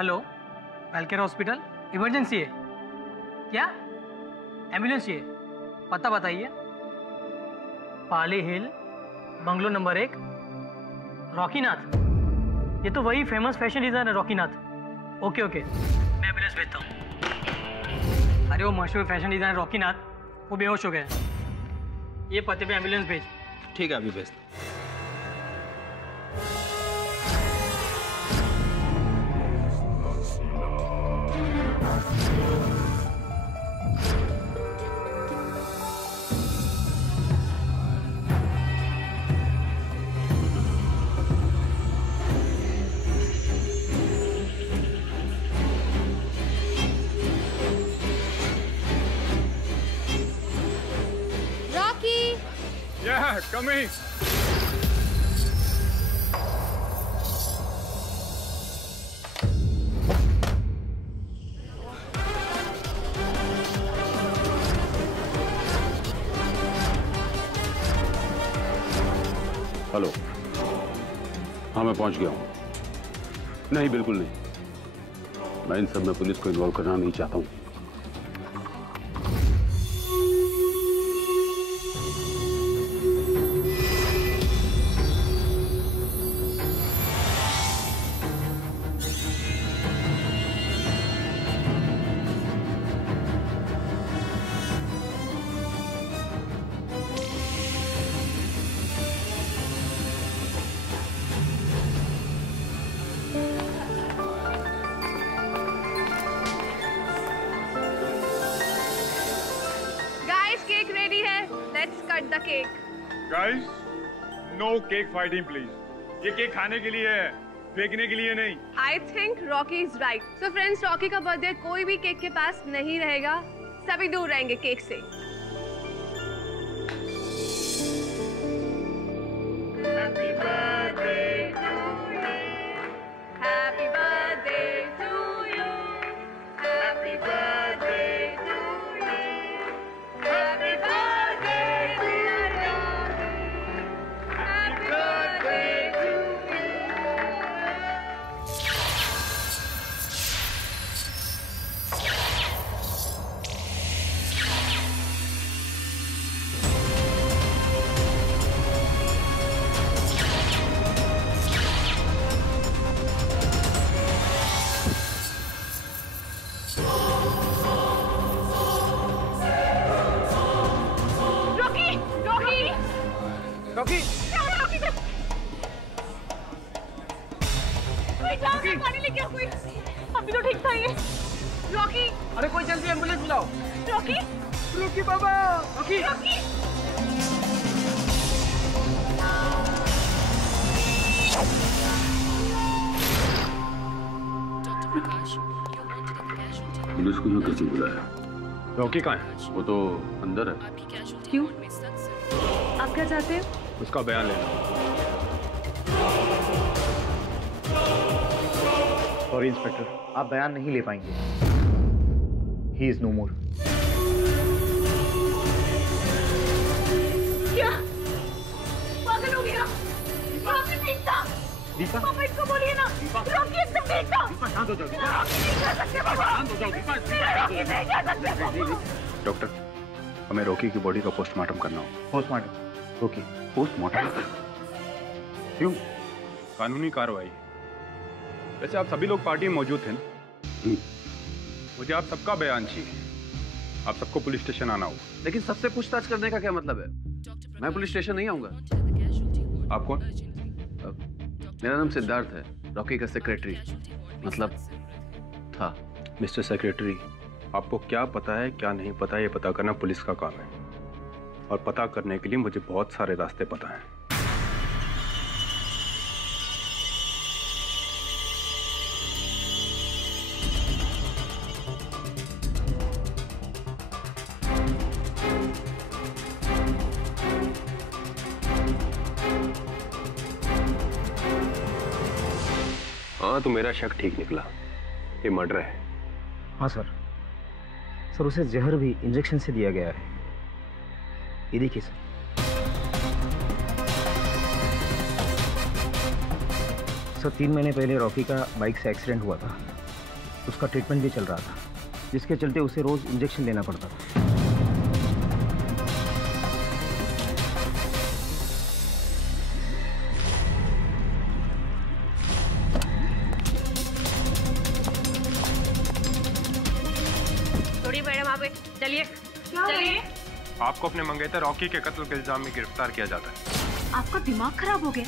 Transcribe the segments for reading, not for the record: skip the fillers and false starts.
Hello, वेलकेयर hospital, emergency है क्या? Ambulance चाहिए, पता बताइए। पाली हिल, बंगलो नंबर 1, रॉकीनाथ। ये तो वही फेमस फैशन डिजाइनर है रॉकीनाथ। ओके ओके, मैं एम्बुलेंस भेजता हूँ। अरे वो मशहूर फैशन डिजाइनर रॉकीनाथ, वो बेहोश हो गए। ये पते पे एम्बुलेंस भेज। ठीक है, अभी भेजता। Yeah, coming. हेलो, हाँ मैं पहुंच गया हूँ। नहीं, बिल्कुल नहीं, मैं इन सब में पुलिस को इन्वॉल्व करना नहीं चाहता हूँ। Guys, no cake fighting, please. ये केक खाने के लिए है, फेंकने के लिए नहीं। I think Rocky is right. So friends, Rocky का बर्थडे कोई भी केक के पास नहीं रहेगा, सभी दूर रहेंगे केक से। Happy birthday to you. Happy birthday to you. Happy birthday to you. Happy birthday dear Rocky. Happy birthday to you. Rocky, पानी लेके आओ कोई। अभी तो ठीक था ये। रॉकी, अरे कोई जल्दी एम्बुलेंस बुलाओ। रॉकी, रॉकी बाबा, रॉकी, रॉकी। पुलिस को यहाँ कैसे बुलाया? रॉकी कहाँ है? वो तो अंदर है। क्यों? आप क्या चाहते हैं? उसका बयान लेना। सॉरी इंस्पेक्टर, आप बयान नहीं ले पाएंगे। ही इज नो मोर। क्या? पागल हो गया? रॉकी ठीक था। दीपा, पापा इसको बोलिए ना। रॉकी एकदम ठीक था। दीपा शांत हो जाओ। रॉकी नहीं कर सकते पापा। शांत हो जाओ दीपा। रॉकी नहीं कर सकते पापा। डॉक्टर, हमें रॉकी की बॉडी का पोस्टमार्टम करना हो। पोस्टमार्टम? ओके। पोस्टमार्टम? क्यों? कानूनी कार्रवाई। वैसे आप सभी लोग पार्टी में मौजूद थे ना? मुझे आप सबका बयान चाहिए। आप सबको पुलिस स्टेशन आना होगा। लेकिन सबसे पूछताछ करने का क्या मतलब है? मैं पुलिस स्टेशन नहीं आऊंगा। आप कौन? मेरा नाम सिद्धार्थ है, रॉकी का सेक्रेटरी, मतलब था। मिस्टर सेक्रेटरी, आपको क्या पता है क्या नहीं पता ये पता करना पुलिस का काम है, और पता करने के लिए मुझे बहुत सारे रास्ते पता हैं। हाँ, तो मेरा शक ठीक निकला, ये मर्डर है। हाँ सर, सर उसे जहर भी इंजेक्शन से दिया गया है। ये देखिए सर। सर 3 महीने पहले रॉकी का बाइक से एक्सीडेंट हुआ था। उसका ट्रीटमेंट भी चल रहा था, जिसके चलते उसे रोज इंजेक्शन लेना पड़ता था। थोड़ी मैडम आप चलिए चलिए। आपको अपने मंगेतर रॉकी के कत्ल के इल्जाम में गिरफ्तार किया जाता है। आपका दिमाग खराब हो गया?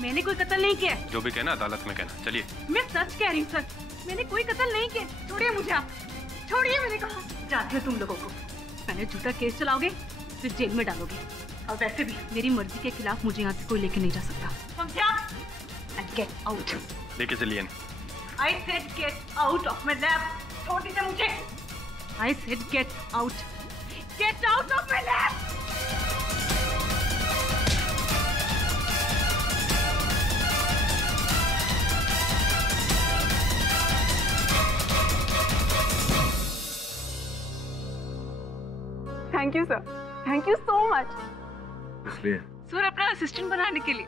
मैंने कोई कत्ल नहीं किया। जो भी कहना अदालत में कहना। चलिए। मैं सच कह रही हूँ सर, मैंने कोई कत्ल नहीं किया। छोड़िए मुझे, आप छोड़िए, मैंने कहा। जानती हो तुम लोगों को, पहले झूठा केस चलाओगे फिर जेल में डालोगे, और वैसे भी मेरी मर्जी के खिलाफ मुझे यहाँ से कोई लेके नहीं जा सकता, समझा? Get out. लेके चलिए। I said get out of my lab. छोड़ दीजिए मुझे। I said get out. Get out of my lab. Thank you sir, thank you so much. इसलिए सर अपना असिस्टेंट बनाने के लिए।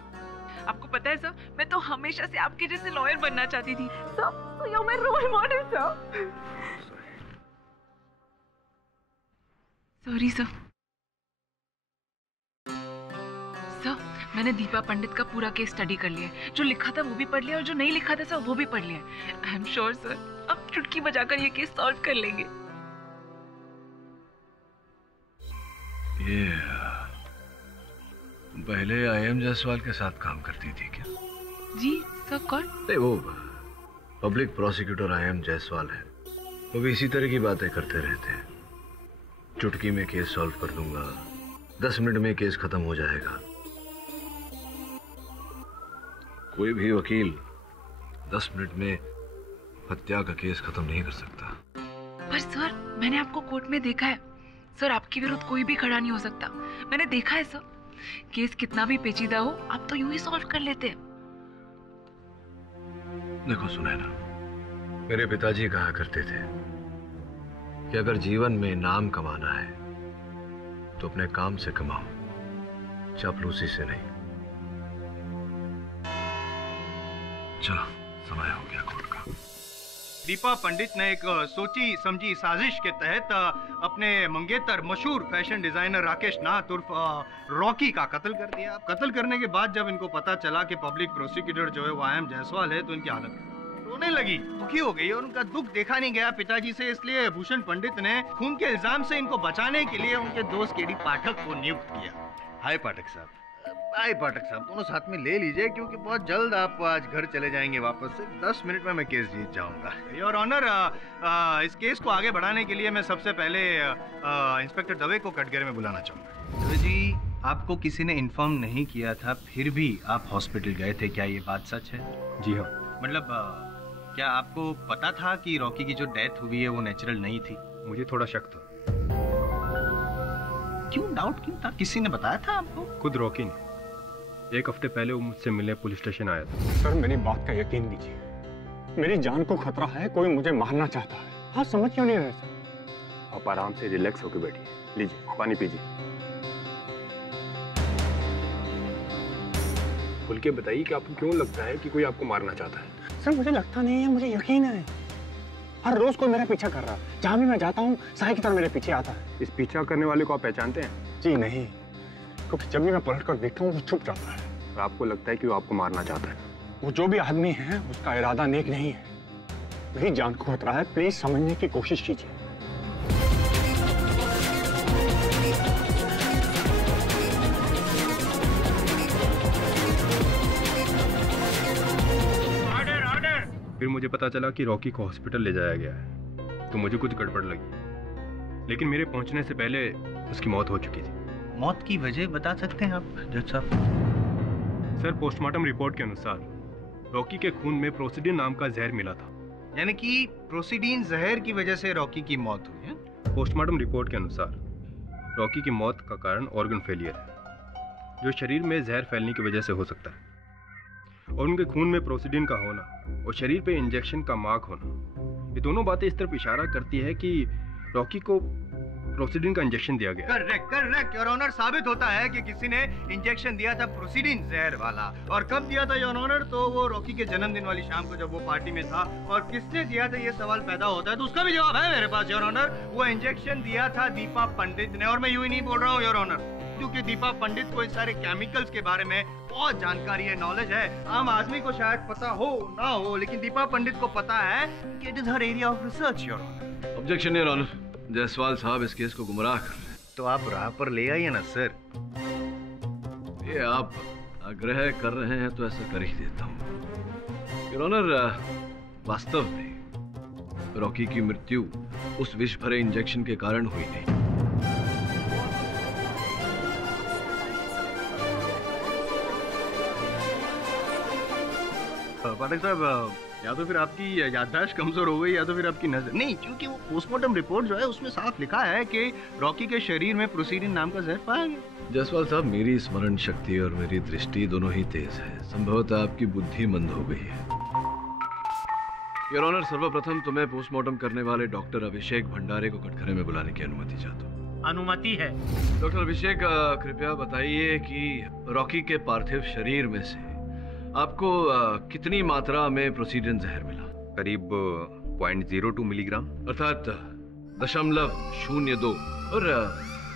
आपको पता है सर, मैं तो हमेशा से आपके जैसे लॉयर बनना चाहती थी। Sir you are my role model sir. Sorry sir. Sir मैंने दीपा पंडित का पूरा केस स्टडी कर लिया है। जो लिखा था वो भी पढ़ लिया और जो नहीं लिखा था सर वो भी पढ़ लिया। आई एम श्योर सर अब चुटकी बजाकर ये केस सॉल्व कर लेंगे। ये पहले IM जायसवाल के साथ काम करती थी क्या? जी सर। कौन? नहीं, वो पब्लिक प्रोसिक्यूटर IM जायसवाल है। वो भी इसी तरह की बातें करते रहते हैं। चुटकी में केस सॉल्व कर दूंगा, 10 मिनट में केस खत्म हो जाएगा। कोई भी वकील 10 मिनट में हत्या का केस खत्म नहीं कर सकता। पर सर मैंने आपको कोर्ट में देखा है सर, आपके विरुद्ध कोई भी खड़ा नहीं हो सकता। मैंने देखा है सर, केस कितना भी पेचीदा हो आप तो यूं ही सॉल्व कर लेते हैं। देखो सुनैना, मेरे पिताजी कहा करते थे कि अगर जीवन में नाम कमाना है तो अपने काम से कमाओ, चापलूसी से नहीं। चलो समय हो गया कोर्ट का। दीपा पंडित ने एक सोची समझी साजिश के तहत अपने मंगेतर मशहूर फैशन डिजाइनर राकेश नाथ उर्फ रॉकी का कत्ल कर दिया। कत्ल करने के बाद जब इनको पता चला कि पब्लिक प्रोसिक्यूटर जो है वो IM जायसवाल है, तो इनकी हालत रोने लगी, दुखी हो गई और उनका दुख देखा नहीं गया पिताजी से। इसलिए भूषण पंडित ने खून के इल्जाम से इनको बचाने के लिए उनके दोस्त केडी पाठक को नियुक्त किया। हाय पाठक साहब। हाय पाठक साहब, दोनों साथ में ले लीजिए क्योंकि बहुत जल्द आप आज घर चले जाएंगे वापस से। 10 मिनट में मैं केस जीत जाऊंगा। योर ऑनर, इस केस को आगे बढ़ाने के लिए मैं सबसे पहले इंस्पेक्टर दवे को कटघरे में बुलाना चाहूंगा। दवे जी, आपको किसी ने इन्फॉर्म नहीं किया था, फिर भी आप हॉस्पिटल गए थे, क्या ये बात सच है? जी हाँ। मतलब क्या आपको पता था कि रॉकी की जो डेथ हुई है वो नेचुरल नहीं थी? मुझे थोड़ा शक था। क्यों डाउट क्यों था? किसी ने बताया था आपको? खुद रॉकी ने। 1 हफ्ते पहले वो मुझसे मिलने पुलिस स्टेशन आया था। सर मेरी बात का यकीन कीजिए, मेरी जान को खतरा है, कोई मुझे मारना चाहता है। हाँ समझ क्यों नहीं रहे सर? आप आराम से रिलैक्स होकर बैठिए, लीजिए पानी पीजिए। खुल के बताइए कि आपको क्यों लगता है कि कोई आपको मारना चाहता है? सर मुझे लगता नहीं है, मुझे यकीन है। हर रोज कोई मेरा पीछा कर रहा है, जहाँ भी मैं जाता हूँ साई की तरह मेरे पीछे आता है। इस पीछा करने वाले को आप पहचानते हैं? जी नहीं, क्योंकि जब भी मैं पलट कर देखता हूँ वो छुप जाता है। और आपको लगता है कि वो आपको मारना चाहता है? वो जो भी आदमी है उसका इरादा नेक नहीं है। मेरी जान को खतरा है, प्लीज समझने की कोशिश कीजिए। फिर मुझे पता चला कि रॉकी को हॉस्पिटल ले जाया गया है, तो मुझे कुछ गड़बड़ लगी, लेकिन मेरे पहुंचने से पहले उसकी मौत हो चुकी थी। मौत की वजह बता सकते हैं आप जज साहब? सर पोस्टमार्टम रिपोर्ट के अनुसार रॉकी के खून में प्रोसिडिन नाम का जहर मिला था। यानी कि प्रोसिडीन जहर की वजह से रॉकी की मौत हुई है? पोस्टमार्टम रिपोर्ट के अनुसार रॉकी की मौत का कारण ऑर्गन फेलियर है, जो शरीर में जहर फैलने की वजह से हो सकता है। और उनके खून में प्रोसिडीन का होना और शरीर पे इंजेक्शन का मार्क होना, ये दोनों बातें इस तरफ इशारा करती है कि रॉकी को प्रोसीडिन का इंजेक्शन दिया गया। करेक्ट करेक्ट योर ऑनर, साबित होता है कि किसी ने इंजेक्शन दिया था प्रोसीडिन जहर वाला। और कब दिया था योर ऑनर? तो वो रॉकी के जन्मदिन वाली शाम को जब वो पार्टी में था। और किसने दिया था ये सवाल पैदा होता है, तो उसका भी जवाब है मेरे पास योर ऑनर। वो इंजेक्शन दिया था दीपा पंडित ने। और मैं यूं ही नहीं बोल रहा हूँ योर ऑनर, क्योंकि दीपा पंडित को इस सारे केमिकल्स के बारे में बहुत जानकारी है, नॉलेज है। आम आदमी को शायद पता हो ना हो, लेकिन दीपा पंडित को पता है कि it is her area of research your honour. Objection your honour, Jaiswal साहब इस केस को गुमराह कर रहे हैं। तो आप राह पर ले आइए ना सर। ये आप आग्रह कर रहे हैं तो ऐसा कर ही देता हूँ योर ऑनर। वास्तव में रॉकी की मृत्यु उस विष भरे इंजेक्शन के कारण हुई नहीं। पाठक साहब, या तो फिर आपकी याददाश्त कमजोर हो गई या तो फिर आपकी नजर नहीं, क्योंकि वो पोस्टमार्टम रिपोर्ट जो है उसमें साफ लिखा है कि रॉकी के शरीर में प्रोसीडिन नाम का जहर पाया गया। जायसवाल साहब, मेरी स्मरण शक्ति और मेरी दृष्टि दोनों ही तेज है। संभवतः आपकी बुद्धि मंद हो गई है। योर ऑनर, सर्वप्रथम तो मैं पोस्टमार्टम करने वाले डॉक्टर अभिषेक भंडारे को कटघरे में बुलाने की अनुमति चाहता हूँ। अनुमति है। डॉक्टर अभिषेक, कृपया बताइए कि रॉकी के पार्थिव शरीर में से आपको कितनी मात्रा में प्रोसीडिन जहर मिला? करीब 0.02 मिलीग्राम, अर्थात 0.02। और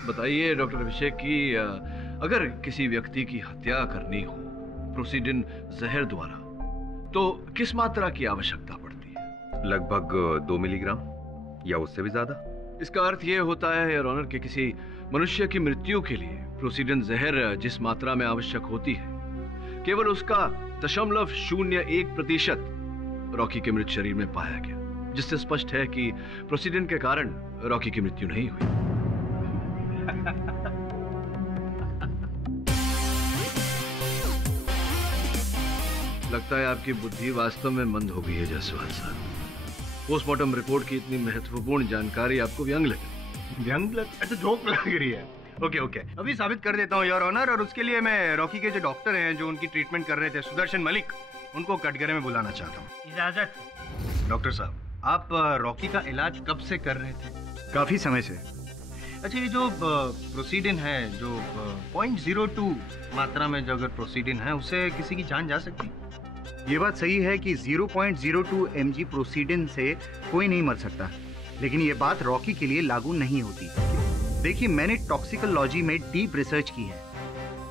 बताइए डॉक्टर अभिषेक कि अगर किसी व्यक्ति की हत्या करनी हो प्रोसीडिन जहर द्वारा तो किस मात्रा की आवश्यकता पड़ती है? लगभग 2 मिलीग्राम या उससे भी ज्यादा। इसका अर्थ यह होता है योर ऑनर कि किसी मनुष्य की मृत्यु के लिए प्रोसीडिन जहर जिस मात्रा में आवश्यक होती है, केवल उसका 0.01% रॉकी के मृत शरीर में पाया गया, जिससे स्पष्ट है कि प्रोसीडिन के कारण रॉकी की मृत्यु नहीं हुई। लगता है आपकी बुद्धि वास्तव में मंद हो गई है जायसवाल साहब। पोस्टमार्टम रिपोर्ट की इतनी महत्वपूर्ण जानकारी आपको व्यंग लगी। व्यंग लग? अच्छा, जोक लग रही है। ओके ओके, अभी साबित कर देता हूँ योर ऑनर। और उसके लिए मैं रॉकी के जो डॉक्टर हैं जो उनकी ट्रीटमेंट कर रहे थे, सुदर्शन मलिक, उनको कटघरे में बुलाना चाहता हूँ। इजाजत। डॉक्टर साहब, आप रॉकी का इलाज कब से कर रहे थे? काफी समय से। अच्छा, ये जो प्रोसीडिन है, जो 0.02 मात्रा में जो अगर प्रोसीडिन है, उससे किसी की जान जा सकती? ये बात सही है कि 0.02 mg प्रोसीडिन से कोई नहीं मर सकता, लेकिन ये बात रॉकी के लिए लागू नहीं होती। देखिए, मैंने टॉक्सिकोलॉजी में डीप रिसर्च की है।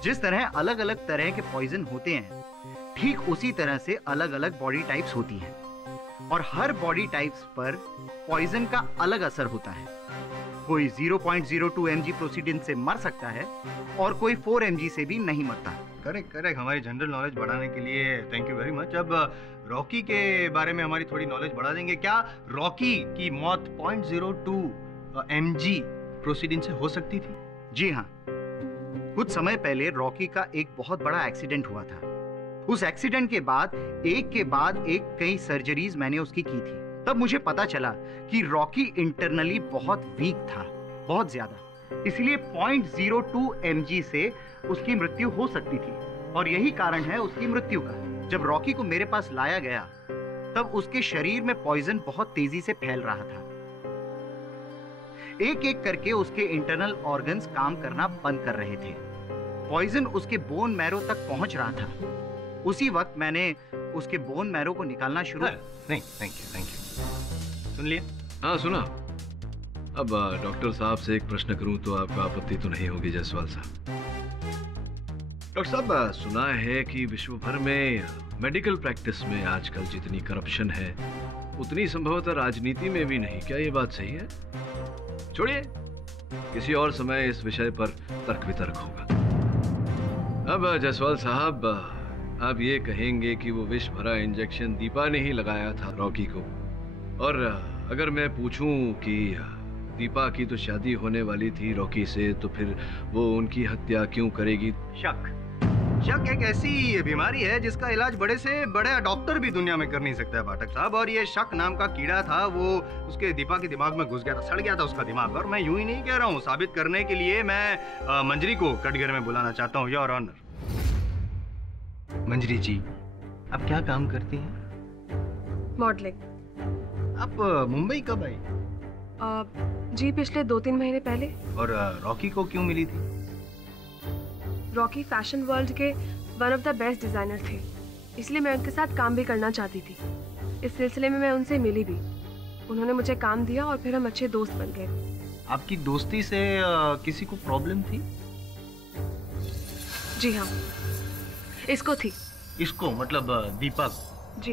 जिस तरह अलग अलग तरह के पॉइजन होते हैं, ठीक उसी तरह से अलग अलग बॉडी टाइप्स होती हैं, और हर बॉडी टाइप्स पर पॉइजन का अलग असर होता है। कोई 0.02 mg प्रोसीडिन से मर सकता है और कोई 4 mg से भी नहीं मरता। करेक्ट करेक्ट, हमारी जनरल नॉलेज बढ़ाने के लिए थैंक यू वेरी मच। अब रॉकी के बारे में हमारी थोड़ी नॉलेज बढ़ा देंगे। क्या रॉकी की मौत 0.02 mg प्रोसीडिन से हो सकती थी? जी हाँ, कुछ समय पहले रॉकी का एक बहुत बड़ा एक्सीडेंट हुआ था। उस एक्सीडेंट के बाद एक कई सर्जरीज मैंने उसकी की थी। तब मुझे पता चला कि रॉकी इंटरनली बहुत वीक था, बहुत ज्यादा। इसलिए 0.02 mg से उसकी मृत्यु हो सकती थी, और यही कारण है उसकी मृत्यु का। जब रॉकी को मेरे पास लाया गया, तब उसके शरीर में पॉइजन बहुत तेजी से फैल रहा था। एक एक करके उसके इंटरनल ऑर्गन्स काम करना बंद कर रहे थे। पॉइजन उसके बोन मैरो तक पहुंच रहा था। उसी वक्त मैंने उसके बोन मैरो को निकालना शुरू। नहीं, थैंक यू। सुन लिया? हाँ, सुना। अब डॉक्टर साहब से एक प्रश्न करूं तो आपको आपत्ति तो नहीं होगी जायसवाल साहब? डॉक्टर साहब, सुना है कि विश्व भर में मेडिकल प्रैक्टिस में आजकल जितनी करप्शन है, उतनी संभवतः राजनीति में भी नहीं। क्या ये बात सही है? छोड़िए, किसी और समय इस विषय पर तर्क वितर्क होगा। अब जायसवाल साहब, आप ये कहेंगे कि वो विष भरा इंजेक्शन दीपा ने ही लगाया था रॉकी को, और अगर मैं पूछूं कि दीपा की तो शादी होने वाली थी रॉकी से, तो फिर वो उनकी हत्या क्यों करेगी? शक एक ऐसी बीमारी है जिसका इलाज बड़े से बड़ा डॉक्टर भी दुनिया में कर नहीं सकता है पाठक साहब। और ये शक नाम का कीड़ा था, वो उसके दीपा के दिमाग में घुस गया था, सड़ गया था उसका दिमाग। और मैं यूं ही नहीं कह रहा हूँ, साबित करने के लिए मैं मंजरी को कटघरे में बुलाना चाहता हूँ योर ऑनर। मंजरी जी, आप क्या काम करती हैं? मॉडलिंग। आप मुंबई कब आई? जी पिछले 2-3 महीने पहले। और रॉकी को क्यों मिली थी? रॉकी फैशन वर्ल्ड के one of the best designer थे, इसलिए मैं उनके साथ काम भी करना चाहती थी। इस सिलसिले में मैं उनसे मिली भी। उन्होंने मुझे काम दिया और फिर हम अच्छे दोस्त बन गए। आपकी दोस्ती से किसी को प्रॉब्लम थी? जी हाँ, इसको थी। इसको मतलब दीपा को? जी,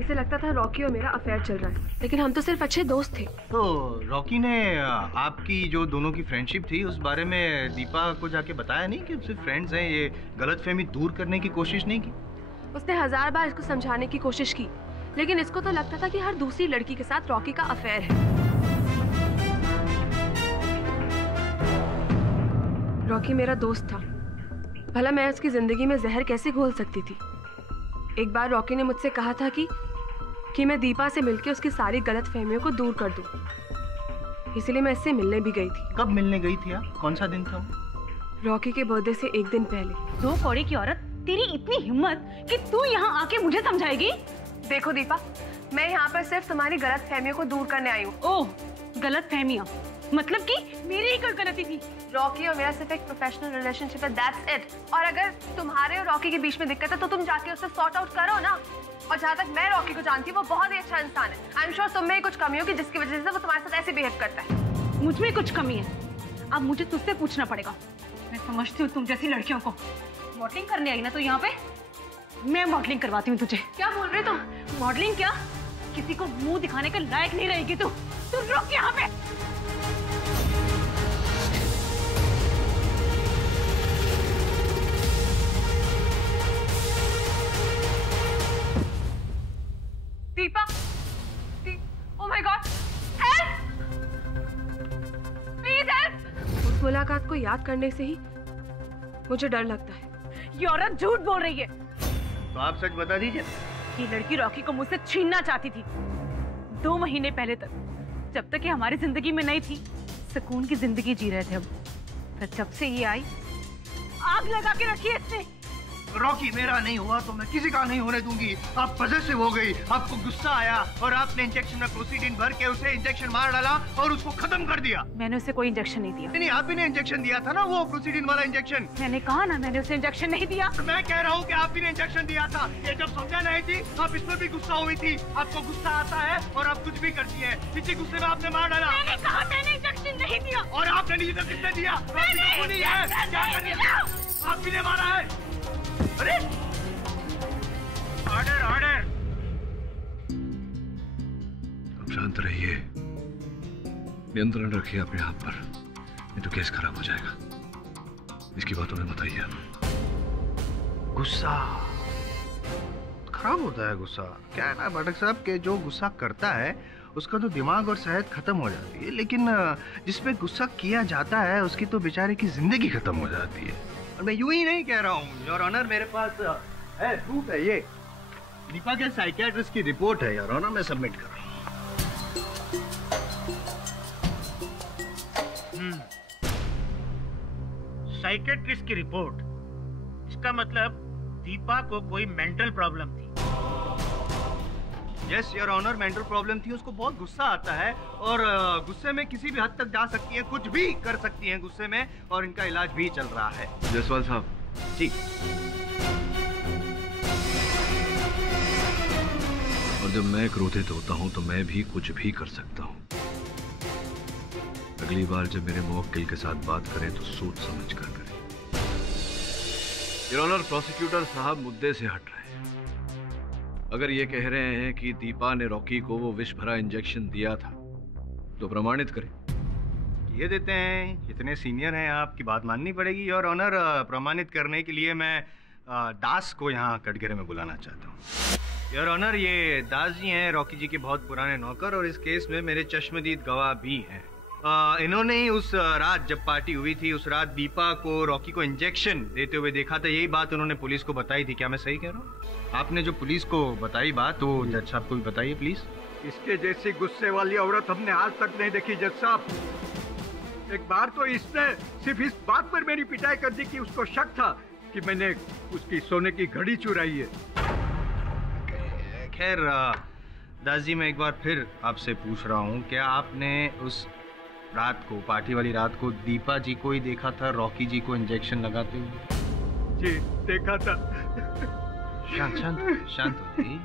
इसे लगता था रॉकी और मेरा अफेयर चल रहा है, लेकिन हम तो सिर्फ अच्छे दोस्त थे। तो रॉकी ने आपकी जो दोनों की फ्रेंडशिप थी उस बारे में दीपा को जाके बताया नहीं कि सिर्फ फ्रेंड्स हैं, ये गलतफहमी दूर करने की कोशिश नहीं की? उसने 1000 बार इसको समझाने की कोशिश की, लेकिन इसको तो लगता था कि हर दूसरी लड़की के साथ रॉकी का अफेयर है। रॉकी मेरा दोस्त था, भला मैं उसकी जिंदगी में जहर कैसे घोल सकती थी। एक बार रॉकी ने मुझसे कहा था कि मैं दीपा से मिलकर उसकी सारी गलत फहमियों को दूर कर दूं। इसलिए मैं इससे मिलने भी गई थी। कब मिलने गई थी आप? कौन सा दिन था? रॉकी के बर्थडे से 1 दिन पहले। 2 कौड़ी की औरत, तेरी इतनी हिम्मत कि तू यहाँ आके मुझे समझाएगी? देखो दीपा, मैं यहाँ पर सिर्फ तुम्हारी गलत फहमियों को दूर करने आई हूँ। ओह, गलत फहमियाँ? मतलब कि मेरी ही कोई गलती थी? रॉकी और मेरा सिर्फ एक प्रोफेशनल रिलेशनशिप है, दैट्स इट। और अगर तुम्हारे और रॉकी के बीच में दिक्कत है तो तुम जाके उससे सॉर्ट आउट करो ना। और जहाँ तक मैं रॉकी को जानती हूँ, वो बहुत ही अच्छा इंसान है। आई एम श्योर तुम में कुछ कमी होगी जिसकी वजह से वो तुम्हारे साथ ऐसे बिहेव करता है। मुझ में कुछ कमी है? अब मुझे तुझसे पूछना पड़ेगा। मैं समझती हूँ तुम जैसी लड़कियों को। मॉडलिंग करने आई ना तो यहाँ पे? मैं मॉडलिंग करवाती हूँ तुझे। क्या बोल रहे तुम? मॉडलिंग क्या? किसी को मुंह दिखाने के लायक नहीं रहेगी तू। रुक यहाँ पे। Deepa, oh my God, help! Please help! उस मुलाकात को याद करने से ही मुझे डर लगता है। ये औरत झूठ बोल रही है। तो आप सच बता दीजिए। ये लड़की रॉकी को मुझसे छीनना चाहती थी 2 महीने पहले तक, जब तक ये हमारी जिंदगी में नहीं थी। सुकून की जिंदगी जी रहे थे हम। फिर जब से ये आई, आग लगा के रखी है इसने। रॉकी मेरा नहीं हुआ तो मैं किसी का नहीं होने दूंगी। आप पॉसेसिव हो गई, आपको गुस्सा आया और आपने इंजेक्शन में प्रोसीडिन भर के उसे इंजेक्शन मार डाला और उसको खत्म कर दिया। मैंने उसे कोई इंजेक्शन नहीं दिया। नहीं, आप ही ने इंजेक्शन दिया था ना, वो प्रोसीडिन वाला इंजेक्शन। मैंने कहा ना, मैंने उसे इंजेक्शन नहीं दिया। मैं कह रहा हूँ कि आप ही ने इंजेक्शन दिया था। ये जब समझा नहीं थी, आप इसमें भी गुस्सा हुई थी। आपको गुस्सा आता है और आप कुछ भी करती है। इसी गुस्से में आपने मार डाला। मैंने कहा मैंने इंजेक्शन नहीं दिया। और आपने नहीं तो किसने दिया? आप भी ने मारा है। अरे ऑर्डर ऑर्डर। शांत रहिए, नियंत्रण रखिए अपने आप पर, नहीं तो केस खराब हो जाएगा। इसकी बातों में बताइए आप। गुस्सा खराब होता है। गुस्सा क्या है ना भटक साहब, के जो गुस्सा करता है उसका तो दिमाग और सेहत खत्म हो जाती है, लेकिन जिसपे गुस्सा किया जाता है उसकी तो बेचारे की जिंदगी खत्म हो जाती है। और मैं यूं ही नहीं कह रहा हूँ योर ऑनर, मेरे पास है प्रूफ है। ये दीपा के साइकियाट्रिस्ट की रिपोर्ट है योर ऑनर, मैं सबमिट कर रहा हूँ। साइकियाट्रिस्ट की रिपोर्ट? इसका मतलब दीपा को कोई मेंटल प्रॉब्लम थी। Yes your honour, mental problem थी। उसको बहुत गुस्सा आता है और गुस्से में किसी भी हद तक जा सकती है, कुछ भी कर सकती है गुस्से में, और इनका इलाज भी चल रहा है। जायसवाल साहब जी। और जब मैं क्रोधित होता हूं तो मैं भी कुछ भी कर सकता हूं। अगली बार जब मेरे मुवक्किल के साथ बात करें तो सोच समझ कर करें। योर ऑनर, प्रोसिक्यूटर साहब मुद्दे से हट रहे हैं। अगर ये कह रहे हैं कि दीपा ने रॉकी को वो विष भरा इंजेक्शन दिया था तो प्रमाणित करें। ये देते हैं, इतने सीनियर हैं, आपकी बात माननी पड़ेगी योर ऑनर। प्रमाणित करने के लिए मैं दास को यहाँ कटघरे में बुलाना चाहता हूँ। योर ऑनर, ये दास जी हैं रॉकी जी के बहुत पुराने नौकर और इस केस में मेरे चश्मदीद गवाह भी हैं। इन्होंने ही उस रात जब पार्टी हुई थी, उस रात दीपा को रॉकी को इंजेक्शन देते हुए देखा था। यही बात उन्होंने पुलिस को बताई थी। क्या मैं सही कह रहा हूँ? आपने जो पुलिस को बताई बात, तो जज साहब को भी बताइए प्लीज। इसके जैसी गुस्से वाली औरत हमने आज तक नहीं देखी जज साहब। एक बार तो इसने सिर्फ इस बात पर मेरी पिटाई कर दी कि उसको शक था कि मैंने उसकी सोने की घड़ी चुराई है। खैर दास जी, मैं एक बार फिर आपसे पूछ रहा हूँ, क्या आपने उस रात को, पार्टी वाली रात को दीपा जी को ही देखा था रॉकी जी को इंजेक्शन लगाते हुए। जी देखा था। शांत शांत शांत हो जाइए।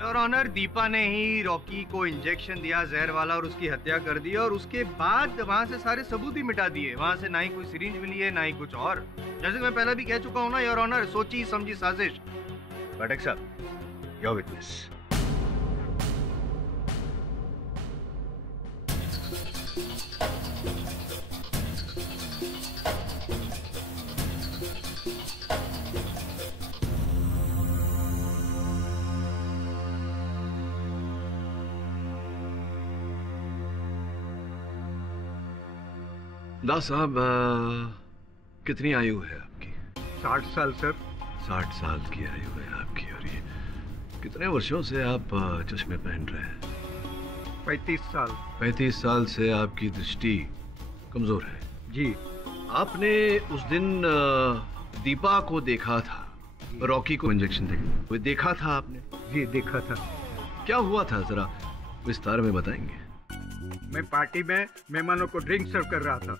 योर ऑनर, दीपा ने ही रॉकी को इंजेक्शन दिया जहर वाला और उसकी हत्या कर दी, और उसके बाद वहां से सारे सबूत ही मिटा दिए। वहां से ना ही कोई सिरिंज मिली है, ना ही कुछ और। जैसे मैं पहले भी कह चुका हूँ ना योर ऑनर, सोची समझी साजिश। भटक साहब, योर विटनेस। दास साहब, कितनी आयु है आपकी? 60 साल सर। 60 साल की आयु है आपकी, और ये कितने वर्षों से आप चश्मे पहन रहे हैं? 35 साल। 35 साल से आपकी दृष्टि कमजोर है। जी। आपने उस दिन दीपा को देखा था, रॉकी को इंजेक्शन देकर, वो देखा था आपने? जी देखा था। क्या हुआ था, जरा विस्तार में बताएंगे? मैं पार्टी में मेहमानों को ड्रिंक सर्व कर रहा था।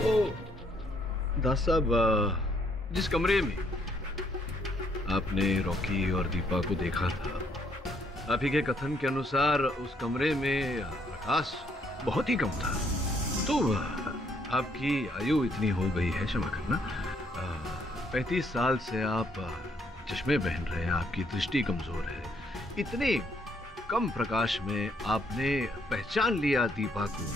तो दास साहब, जिस कमरे में आपने रॉकी और दीपा को देखा था, आप ही के कथन के अनुसार उस कमरे में प्रकाश बहुत ही कम था। तो आपकी आयु इतनी हो गई है, क्षमा करना, 35 साल से आप चश्मे पहन रहे हैं, आपकी दृष्टि कमजोर है। इतने कम प्रकाश में आपने पहचान लिया दीपा को?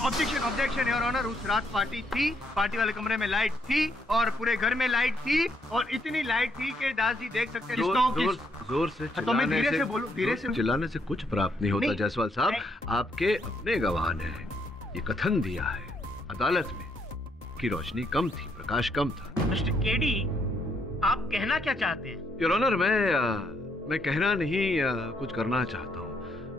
Objection, objection your honour. उस रात पार्टी थी, पार्टी वाले कमरे में लाइट थी और पूरे घर में लाइट थी, और इतनी लाइट थी कि दास जी देख सकते हैं। जोर से तो मैं धीरे से बोलूं, धीरे से। चिल्लाने से कुछ प्राप्त नहीं होता जायसवाल साहब। आपके अपने गवाह ने ये कथन दिया है अदालत में कि रोशनी कम थी, प्रकाश कम था। मिस्टर केडी, आप कहना क्या चाहते हैं? योर ऑनर, मैं कहना नहीं, कुछ करना चाहता हूँ।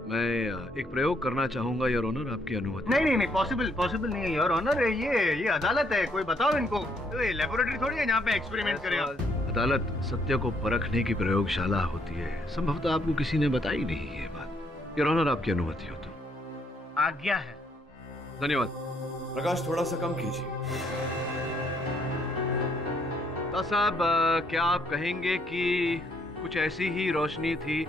मैं एक प्रयोग करना चाहूंगा योर ऑनर, आपकी अनुमति? नहीं नहीं, पॉसिबल नहीं है योर ऑनर। ये अदालत है, कोई बताओ इनको। ये लेबोरेटरी थोड़ी है जहाँ पे एक्सपेरिमेंट करें आप। अदालत सत्य को परखने की प्रयोगशाला होती है। संभवतः आपको किसी ने बताई नहीं ये बात। योर ऑनर, आपकी अनुमति हो तो? आज्ञा है। धन्यवाद। प्रकाश थोड़ा सा कम कीजिए। साहब, क्या आप कहेंगे कि कुछ ऐसी ही रोशनी थी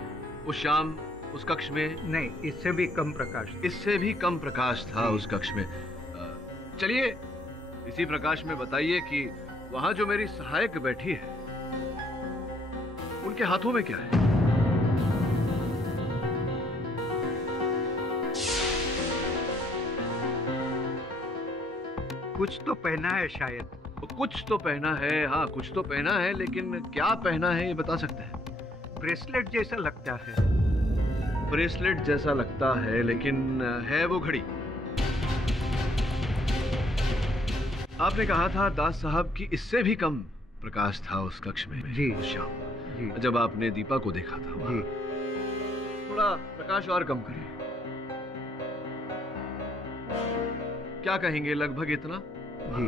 उस शाम उस कक्ष में? नहीं, इससे भी कम प्रकाश। इससे भी कम प्रकाश था उस कक्ष में। चलिए इसी प्रकाश में बताइए कि वहां जो मेरी सहायक बैठी है, उनके हाथों में क्या है? कुछ तो पहना है शायद। कुछ तो पहना है, हाँ कुछ तो पहना है, लेकिन क्या पहना है ये बता सकते हैं? ब्रेसलेट जैसा लगता है। ब्रेसलेट जैसा लगता है, लेकिन है वो घड़ी। आपने कहा था दास साहब कि इससे भी कम प्रकाश था उस कक्ष में जी उस शाम जी। जब आपने दीपा को देखा था जी। थोड़ा प्रकाश और कम करिए। क्या कहेंगे, लगभग इतना? जी।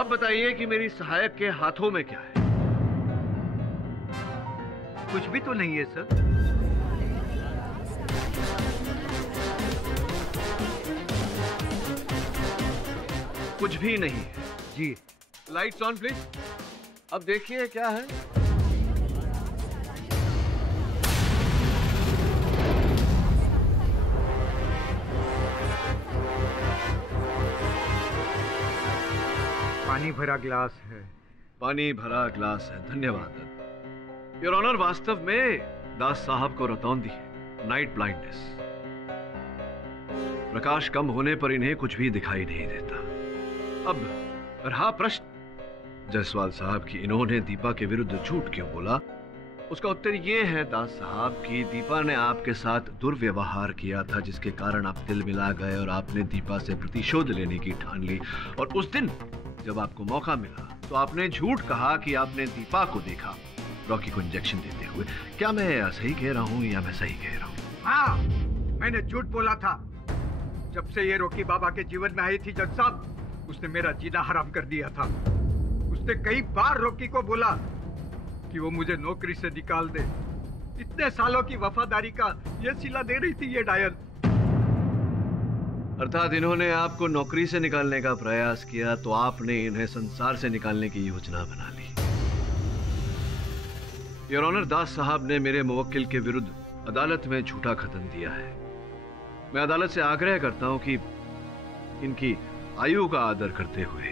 अब बताइए कि मेरी सहायक के हाथों में क्या है? कुछ भी तो नहीं है सर। कुछ भी नहीं है जी। Lights on please. अब देखिए क्या है। पानी भरा ग्लास है। पानी भरा ग्लास है, धन्यवाद योर ऑनर। वास्तव में दास साहब को रतौंदी है, नाइट ब्लाइंडनेस। प्रकाश कम होने पर इन्हें कुछ भी दिखाई नहीं देता। अब रहा प्रश्न जायसवाल साहब कि इन्होंने दीपा के विरुद्ध झूठ क्यों बोला, उसका उत्तर यह है दास साहब कि दीपा ने आपके साथ दुर्व्यवहार किया था, जिसके कारण आप दिल मिला गए और आपने दीपा से प्रतिशोध लेने की ठान ली। और उस दिन जब आपको मौका मिला तो आपने झूठ कहा कि आपने दीपा को देखा, रॉकी को इंजेक्शन देते हुए। क्या मैं सही कह रहा हूँ या मैं सही कह रहा हूँ? हाँ, मैंने झूठ बोला था। जब से ये रॉकी बाबा के जीवन में आई थी जज साहब, उसने मेरा जीना हराम कर दिया था। उसने कई बार रॉकी को बोला कि वो मुझे नौकरी से निकाल दे। इतने सालों की वफादारी का ये सिला दे रही थी ये डायन। अर्थात इन्होंने आपको नौकरी से निकालने का प्रयास किया तो आपने इन्हें संसार से निकालने की योजना बना ली। योर ऑनर, दास साहब ने मेरे मुवक्किल के विरुद्ध अदालत में झूठा कथन दिया है। मैं अदालत से आग्रह करता हूं कि इनकी आयु का आदर करते हुए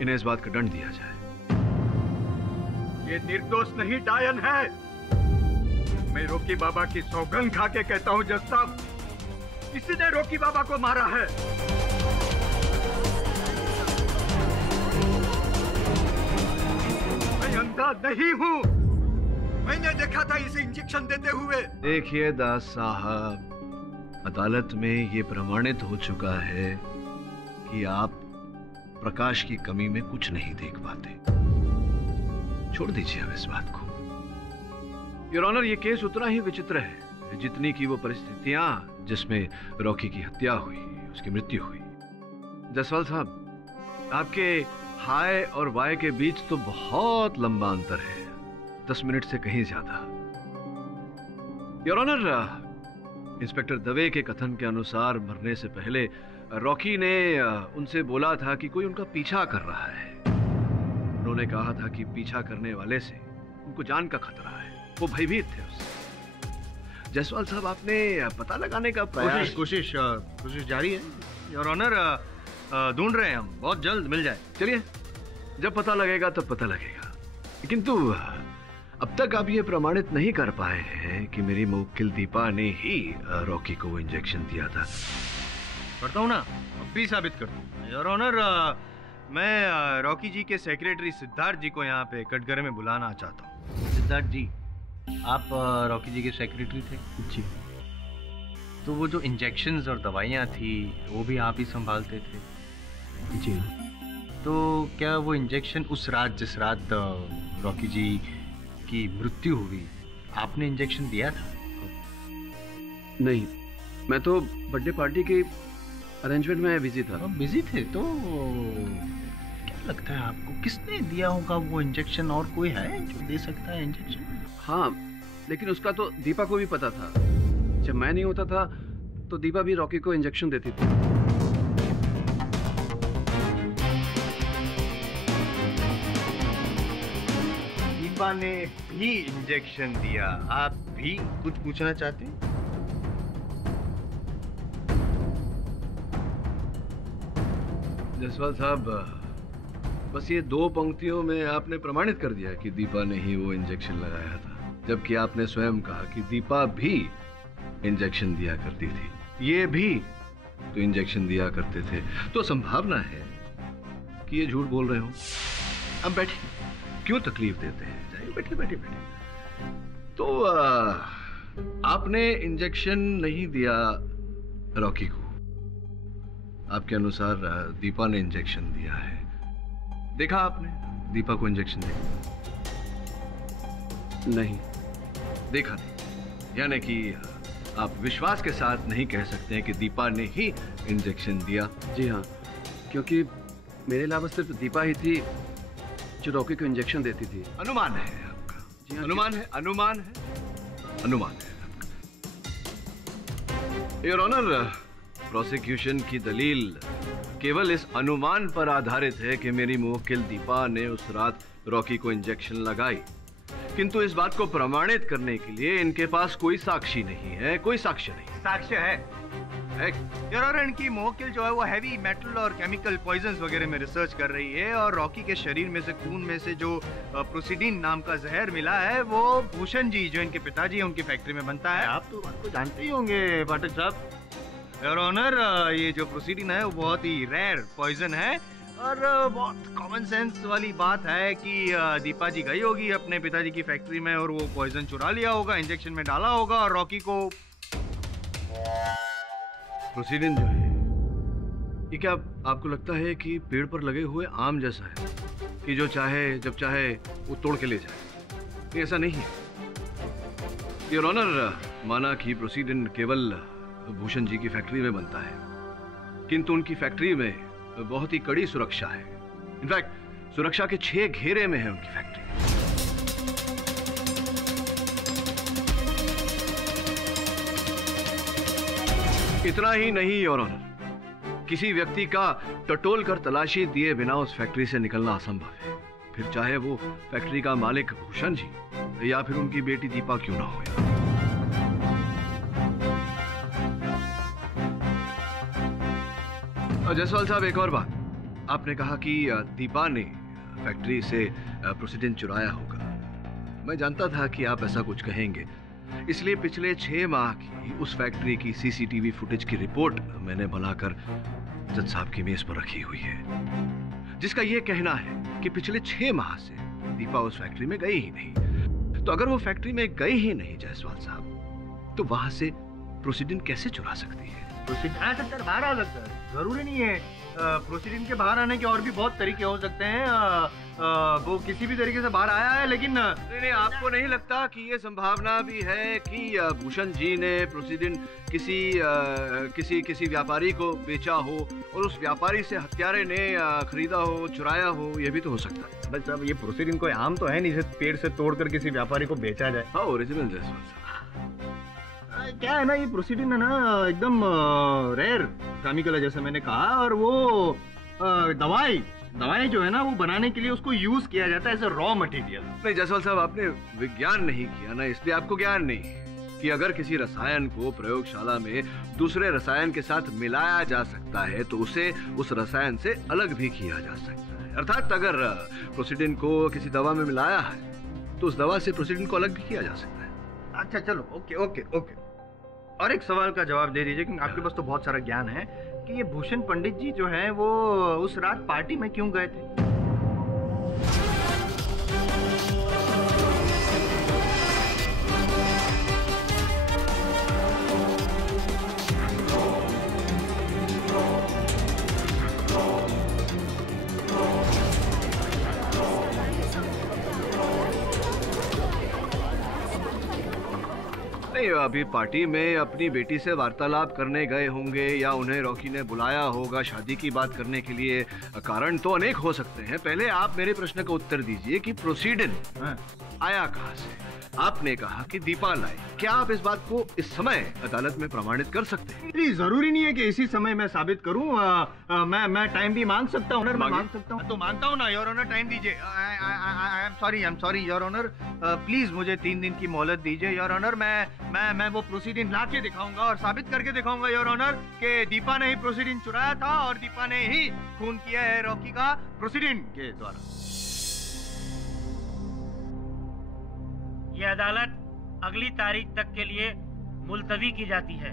इन्हें इस बात का दंड दिया जाए। ये निर्दोष नहीं डायन है। मैं रॉकी बाबा की सौगंध खा के कहता हूं जज साहब, किसी ने रॉकी बाबा को मारा है। मैं अंधा नहीं हूं। मैंने देखा था इसे इंजेक्शन देते हुए। देखिए दास साहब, अदालत में ये प्रमाणित हो चुका है कि आप प्रकाश की कमी में कुछ नहीं देख पाते। छोड़ दीजिए अब इस बात को। योर ऑनर, ये केस उतना ही विचित्र है जितनी की वो परिस्थितियां जिसमें रॉकी की हत्या हुई, उसकी मृत्यु हुई। जसवाल साहब, आपके हाय और वाय के बीच तो बहुत लंबा अंतर है, 10 मिनट से कहीं ज्यादा। योर ऑनर, इंस्पेक्टर दवे के कथन के अनुसार मरने से पहले रॉकी ने उनसे बोला था कि कोई उनका पीछा कर रहा है। उन्होंने कहा था कि पीछा करने वाले से उनको जान का खतरा है, वो भयभीत थे उससे। जसवाल साहब, आपने पता लगाने का प्रयास? कोशिश जारी है योर ऑनर। ढूंढ रहे हैं हम, बहुत जल्द मिल जाए। चलिए, जब पता लगेगा तब पता लगेगा। किंतु अब तक आप ये प्रमाणित नहीं कर पाए हैं कि मेरी मुवक्किल दीपा ने ही रॉकी को वो इंजेक्शन दिया था। करता हूँ ना, अब भी साबित कर दूँ योर ऑनर। मैं रॉकी जी के सेक्रेटरी सिद्धार्थ जी को यहाँ पे कटघरे में बुलाना चाहता हूँ। सिद्धार्थ जी, आप रॉकी जी के सेक्रेटरी थे? जी। तो वो जो इंजेक्शंस और दवाइयाँ थी वो भी आप ही संभालते थे? जी। तो क्या वो इंजेक्शन उस रात, जिस रात रॉकी जी की मृत्यु हुई, आपने इंजेक्शन दिया था? नहीं, मैं तो बर्थडे पार्टी के अरेंजमेंट में बिजी था। बिजी थे? तो क्या लगता है आपको किसने दिया होगा वो इंजेक्शन? और कोई है जो दे सकता है इंजेक्शन? हाँ, लेकिन उसका तो दीपा को भी पता था। जब मैं नहीं होता था तो दीपा भी रॉकी को इंजेक्शन देती थी। दीपा ने भी इंजेक्शन दिया। आप भी कुछ पूछना चाहते हैं? जसवाल साहब, बस ये 2 पंक्तियों में आपने प्रमाणित कर दिया कि दीपा ने ही वो इंजेक्शन लगाया था, जबकि आपने स्वयं कहा कि दीपा भी इंजेक्शन दिया करती थी, ये भी तो इंजेक्शन दिया करते थे। तो संभावना है कि ये झूठ बोल रहे हो। अब बैठिए, क्यों तकलीफ देते हैं? जाइए, बैठिए बैठिए बैठिए। तो आपने इंजेक्शन नहीं दिया रॉकी को, आपके अनुसार दीपा ने इंजेक्शन दिया है। देखा आपने दीपा को इंजेक्शन दिया? नहीं। देखा नहीं, यानी कि आप विश्वास के साथ नहीं कह सकते हैं कि दीपा ने ही इंजेक्शन दिया? जी हाँ, क्योंकि मेरे अलावा सिर्फ दीपा ही थी जो रॉकी को इंजेक्शन देती थी। अनुमान है आपका? जी हाँ। अनुमान है, अनुमान है, अनुमान है आपका। योर ऑनर, प्रोसिक्यूशन की दलील केवल इस अनुमान पर आधारित है कि मेरी मुवक्किल दीपा ने उस रात रॉकी को इंजेक्शन लगाई, किंतु इस बात को प्रमाणित करने के लिए इनके पास कोई साक्षी नहीं है, कोई साक्ष्य नहीं। साक्ष्य है योर ऑनर। इनकी मुवक्किल जो है वो हैवी मेटल और केमिकल पॉइजन्स वगैरह में रिसर्च कर रही है, और रॉकी के शरीर में से, खून में से जो प्रोसीडिन नाम का जहर मिला है वो भूषण जी, जो इनके पिताजी हैं, उनकी फैक्ट्री में बनता है। आप तो बात को जानते ही होंगे पाठक साहब। योर ऑनर, ये जो प्रोसीडिन है वो बहुत ही रेयर पॉइजन है, और बहुत कॉमन सेंस वाली बात है कि दीपा जी गई होगी अपने पिताजी की फैक्ट्री में और वो पॉइजन चुरा लिया होगा, इंजेक्शन में डाला होगा, और रॉकी को। प्रोसीडिन जो है ये क्या आपको लगता है कि पेड़ पर लगे हुए आम जैसा है कि जो चाहे जब चाहे वो तोड़ के ले जाए? ऐसा नहीं है योर ऑनर। माना कि प्रोसीडेंट केवल भूषण जी की फैक्ट्री में बनता है, किंतु उनकी फैक्ट्री में बहुत ही कड़ी सुरक्षा है। इनफैक्ट सुरक्षा के 6 घेरे में है उनकी फैक्ट्री। इतना ही नहीं योर ऑनर, किसी व्यक्ति का टटोल कर तलाशी दिए बिना उस फैक्ट्री से निकलना असंभव है, फिर चाहे वो फैक्ट्री का मालिक भूषण जी या फिर उनकी बेटी दीपा क्यों ना हो। जायसवाल साहब, एक और बात, आपने कहा कि दीपा ने फैक्ट्री से प्रोसीडेंट चुराया होगा। मैं जानता था कि आप ऐसा कुछ कहेंगे, इसलिए पिछले 6 माह की उस फैक्ट्री की सीसीटीवी फुटेज की रिपोर्ट मैंने बनाकर जज साहब की मेज पर रखी हुई है, जिसका यह कहना है कि पिछले 6 माह से दीपा उस फैक्ट्री में गई ही नहीं। तो अगर वो फैक्ट्री में गई ही नहीं जायसवाल साहब, तो वहां से प्रोसीडेंट कैसे चुरा सकती है? प्रोसीडेंट आ सकता है, बाहर आ सकता है, जरूरी नहीं है। प्रोसीडेंट के बाहर आने के और भी बहुत तरीके हो सकते हैं। वो किसी भी तरीके से बाहर आया है, लेकिन नहीं, आपको नहीं लगता कि ये संभावना भी है कि भूषण जी ने प्रोसीडेंट किसी व्यापारी को बेचा हो और उस व्यापारी से हत्यारे ने खरीदा हो, चुराया हो? ये भी तो हो सकता है। बस अब ये प्रोसीडेंट कोई आम तो है नहीं जिसे पेड़ से तोड़कर किसी व्यापारी को बेचा जाए। हाँ, ओरिजिनल जायसवाल साहब। क्या है ना, ये प्रोसीडिंग है ना एकदम रेयर केमिकल है, जैसे मैंने कहा। और वो दवाई जो है ना, वो बनाने के लिए उसको यूज किया जाता है एज अ रॉ मटेरियल। नहीं जायसवाल साहब, आपने विज्ञान नहीं किया ना, इसलिए आपको ज्ञान नहीं कि अगर किसी रसायन को प्रयोगशाला में दूसरे रसायन के साथ मिलाया जा सकता है तो उसे उस रसायन से अलग भी किया जा सकता है। अर्थात अगर प्रोसीडेंट को किसी दवा में मिलाया है तो उस दवा से प्रोसीडेंट को अलग भी किया जा सकता है। अच्छा चलो, ओके। और एक सवाल का जवाब दे दीजिए, क्योंकि आपके पास तो बहुत सारा ज्ञान है, कि ये भूषण पंडित जी जो है वो उस रात पार्टी में क्यों गए थे? नहीं, अभी पार्टी में अपनी बेटी से वार्तालाप करने गए होंगे या उन्हें रॉकी ने बुलाया होगा शादी की बात करने के लिए। कारण तो अनेक हो सकते हैं। पहले आप मेरे प्रश्न का उत्तर दीजिए कि प्रोसीडेंट आया कहां से? आपने कहा कि दीपा लाई। क्या आप इस बात को इस समय अदालत में प्रमाणित कर सकते हैं? नहीं, जरूरी नहीं है कि इसी समय मैं साबित करूं। मैं टाइम भी मांग सकता हूं, ऑनर। मैं मांग सकता हूं, तो मांगता हूं ना योर ऑनर। टाइम दीजिए। I am sorry your honour. Please मुझे 3 दिन की मोहलत दीजिए योर ऑनर। मैं वो प्रोसीडिंग ला के दिखाऊंगा और साबित करके दिखाऊंगा योर ऑनर कि दीपा ने ही प्रोसीडिंग चुराया था और दीपा ने ही खून किया है रॉकी का प्रोसीडिंग के द्वारा। यह अदालत अगली तारीख तक के लिए मुलतवी की जाती है।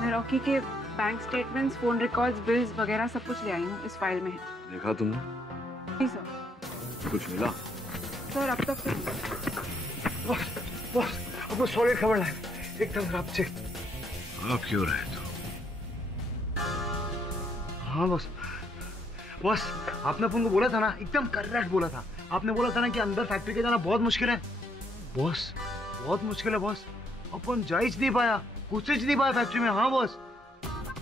मैं रॉकी के bank statements, phone records, bills वगैरह सब कुछ ले आई हूँ। इस फाइल में है। देखा तुमने? नहीं सर। कुछ मिला? सर अब तक बॉस, आपको सॉलिड खबर लाए, एकदम खराब से। आप क्यों रहे तो? हाँ बॉस, आपने अपन को बोला था ना, एकदम करेक्ट बोला था। आपने बोला था ना कि अंदर फैक्ट्री के जाना बहुत मुश्किल है। बॉस, बहुत मुश्किल है बॉस। अपन जा ही नहीं पाया, कुछ ही नहीं पाया फैक्ट्री में। हाँ बॉस।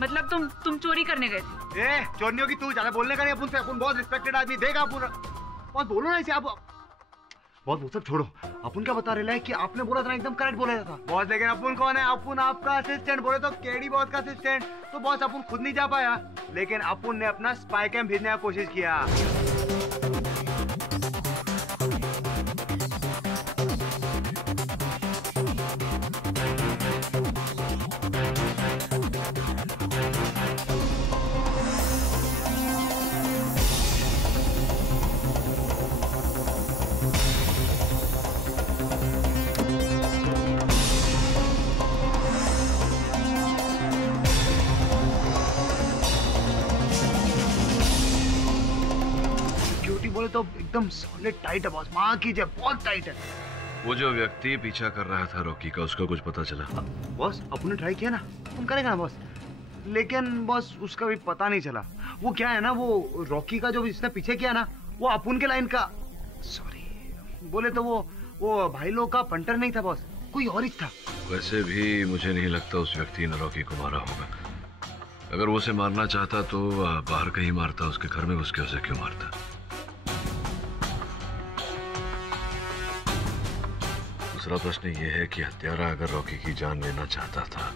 मतलब तुम चोरी करने गए थे? चोरियों की तू ज्यादा बोलने का नहीं अपन से। अपन बहुत रिस्पेक्टेड आदमी, देगा अपन। बहुत बोलो ना इसे। आप बहुत वो सब छोड़ो। अपन क्या बता रहे हैं कि आपने बोला था ना, एकदम करेक्ट बोला था बॉस। लेकिन अपन कौन है? अपन आपका असिस्टेंट। बोले तो केडी बॉस का असिस्टेंट। तो बॉस अपन खुद नहीं जा पाया, लेकिन अपन ने अपना स्पाई कैंप भेजने का कोशिश किया। तो एकदम सॉलिड टाइट है बॉस। मां कीजिए, बहुत टाइट है। वो जो व्यक्ति पीछा कर रहा था रॉकी का, उसका कुछ पता चला? बॉस अपन ने ट्राई किया ना, अपन करेगा ना बॉस। लेकिन बॉस उसका भी पता नहीं चला। वो क्या है ना, वो रॉकी का जो जिसने पीछे किया ना, वो अपुन के लाइन का, सॉरी बोले तो वो भाई लोग का पंटर नहीं था बॉस, कोई और ही था। वैसे भी मुझे नहीं लगता उस व्यक्ति ने रॉकी को मारा होगा। अगर वो उसे मारना चाहता तो बाहर कहीं मारता, उसके घर में घुस के उसे क्यों मारता? दूसरा प्रश्न ये है कि हत्यारा अगर रॉकी की जान लेना चाहता था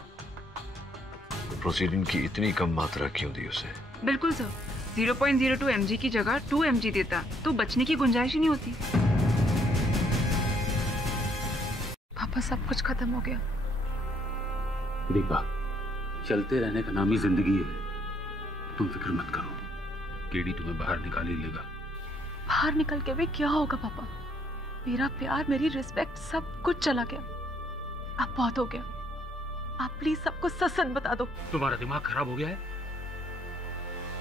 तो प्रोसीडिन की इतनी कम मात्रा क्यों दी उसे? बिल्कुल सर, 0.02 mg की जगह 2 mg देता तो बचने की गुंजाइश ही नहीं होती। पापा सब कुछ खत्म हो गया। दीपा, चलते रहने का नाम ही जिंदगी है, तुम फिक्र मत करो, केडी तुम्हें बाहर निकाल ही लेगा। बाहर निकल के भी क्या होगा पापा? मेरा प्यार, मेरी रिस्पेक्ट, सब कुछ चला गया। अब बहुत हो गया, आप प्लीज सबको सच सच बता दो। तुम्हारा दिमाग खराब हो गया है?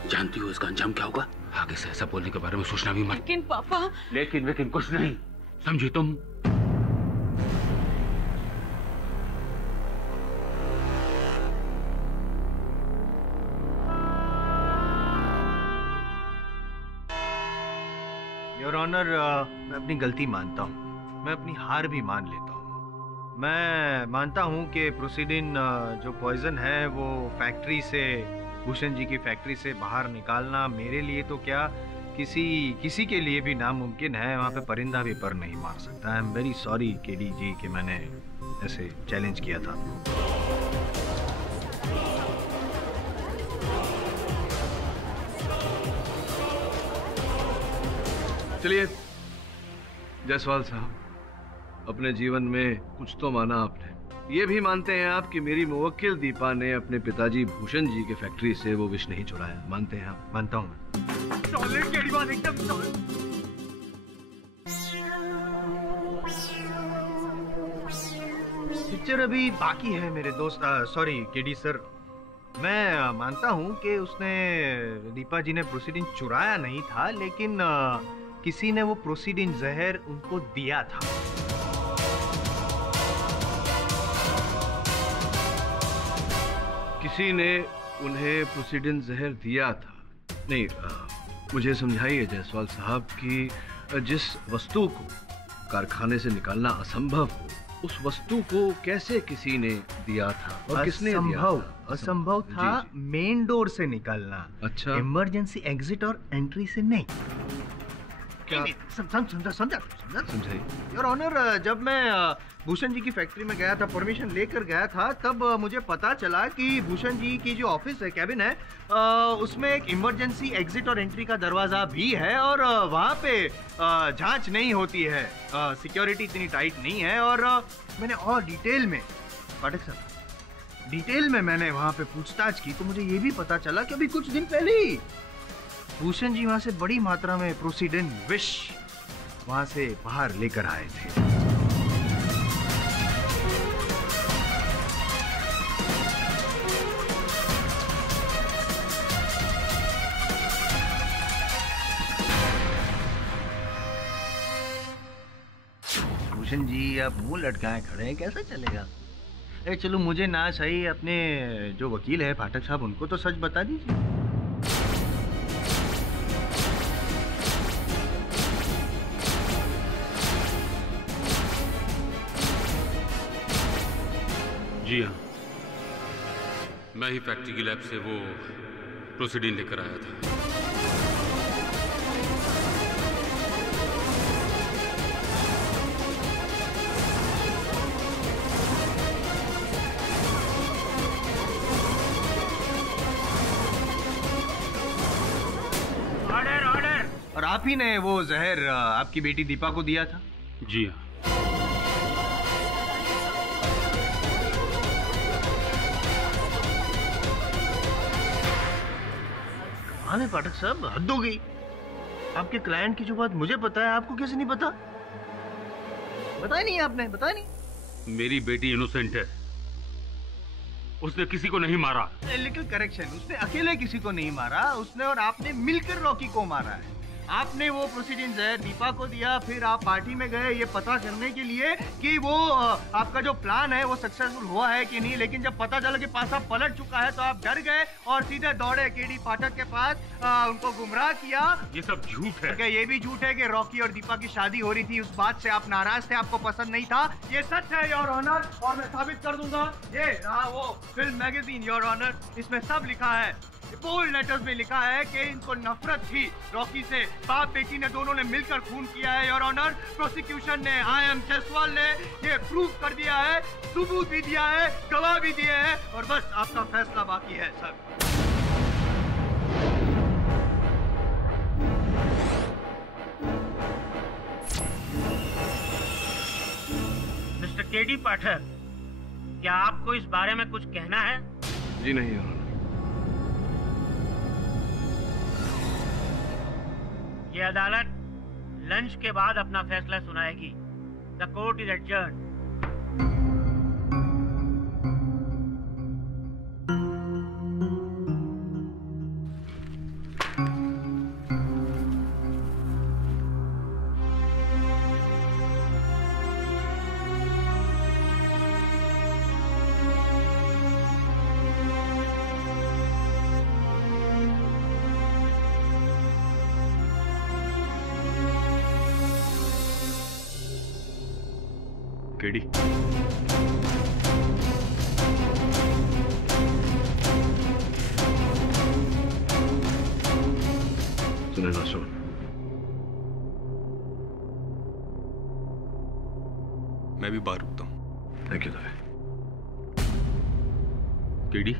जानती हो इसका अंजाम क्या होगा? आगे से ऐसा बोलने के बारे में सोचना भी मत। लेकिन पापा। लेकिन कुछ नहीं, समझी तुम? योर ऑनर, मैं अपनी गलती मानता हूँ, मैं अपनी हार भी मान लेता हूँ। मैं मानता हूँ कि प्रोसीडिन जो पॉइजन है वो फैक्ट्री से, भूषण जी की फैक्ट्री से बाहर निकालना मेरे लिए तो क्या, किसी के लिए भी नामुमकिन है। वहाँ पे परिंदा भी पर नहीं मार सकता। I am very sorry KD ji कि मैंने ऐसे चैलेंज किया था। चलिए जायसवाल साहब, अपने जीवन में कुछ तो माना आपने। ये भी मानते हैं आप कि मेरी मुवक्किल दीपा ने अपने पिताजी भूषण जी के फैक्ट्री से वो विष नहीं चुराया? मानते हैं आप? मानता हूँ। पिक्चर अभी बाकी है मेरे दोस्त। सॉरी केडी सर, मैं मानता हूँ कि उसने, दीपा जी ने प्रोसीडिन चुराया नहीं था, लेकिन किसी ने वो प्रोसीडिन जहर उनको दिया था। किसी ने उन्हें प्रोसीडिन जहर दिया था? नहीं, मुझे समझाइए जायसवाल साहब कि जिस वस्तु को कारखाने से निकालना असंभव हो, उस वस्तु को कैसे किसी ने दिया था और किसने दिया था? असंभव था मेन डोर से निकालना। अच्छा, इमरजेंसी एग्जिट और एंट्री से नहीं। क्या? समझाइए। योर ऑनर, जब मैं भूषण जी की फैक्ट्री में गया था, परमिशन लेकर गया था, तब मुझे पता चला कि भूषण जी की जो ऑफिस है, कैबिन है, उसमें एक इमरजेंसी एग्जिट और एंट्री का दरवाजा भी है और वहाँ पे जांच नहीं होती है, सिक्योरिटी इतनी टाइट नहीं है। और मैंने और डिटेल में, पाठक साहब, डिटेल में मैंने वहाँ पे पूछताछ की तो मुझे ये भी पता चला कि अभी कुछ दिन पहले ही भूषण जी वहां से बड़ी मात्रा में प्रोसीडिन विष वहां से बाहर लेकर आए थे। भूषण जी, आप मुंह लटकाए खड़े हैं, कैसा चलेगा? चलो, मुझे ना सही, अपने जो वकील है पाठक साहब, उनको तो सच बता दीजिए। जी हाँ, मैं ही फैक्ट्री की लैब से वो प्रोसीडिन लेकर आया था। Order, order. और आप ही ने वो जहर आपकी बेटी दीपा को दिया था? जी हाँ। हाँ पाठक साहब, हद हो गई। आपके क्लाइंट की जो बात मुझे पता है, आपको कैसे नहीं पता? बताया नहीं आपने, बताया नहीं। मेरी बेटी इनोसेंट है, उसने किसी को नहीं मारा। लिटिल करेक्शन, उसने अकेले किसी को नहीं मारा, उसने और आपने मिलकर रॉकी को मारा है। आपने वो प्रोसीडिंग जहर दीपा को दिया, फिर आप पार्टी में गए ये पता करने के लिए कि वो आपका जो प्लान है वो सक्सेसफुल हुआ है कि नहीं, लेकिन जब पता चला कि पासा पलट चुका है तो आप डर गए और सीधे दौड़े केडी पाठक के पास, उनको गुमराह किया। ये सब झूठ है। क्या ये भी झूठ है कि रॉकी और दीपा की शादी हो रही थी, उस बात से आप नाराज थे, आपको पसंद नहीं था? ये सच है योर ऑनर, और मैं साबित कर दूंगा। ये रहा वो फिल्म मैगजीन योर ऑनर, इसमें सब लिखा है, बोल्ड लेटर्स में लिखा है कि इनको नफरत थी रॉकी से। बाप बेटी ने दोनों ने मिलकर खून किया है योर ऑनर। प्रोसिक्यूशन ने, आई.एम. जयसवाल ने ये प्रूव कर दिया है, सबूत भी दिया है, गवाह भी दिए हैं, और बस आपका फैसला बाकी है सर। मिस्टर केडी पाठक, क्या आपको इस बारे में कुछ कहना है? जी नहीं योर ऑनर। ये अदालत लंच के बाद अपना फैसला सुनाएगी। The court is adjourned. KD, सुने ना सुन, मैं भी बाहर रुकता हूँ। Thank you Dave. केडी,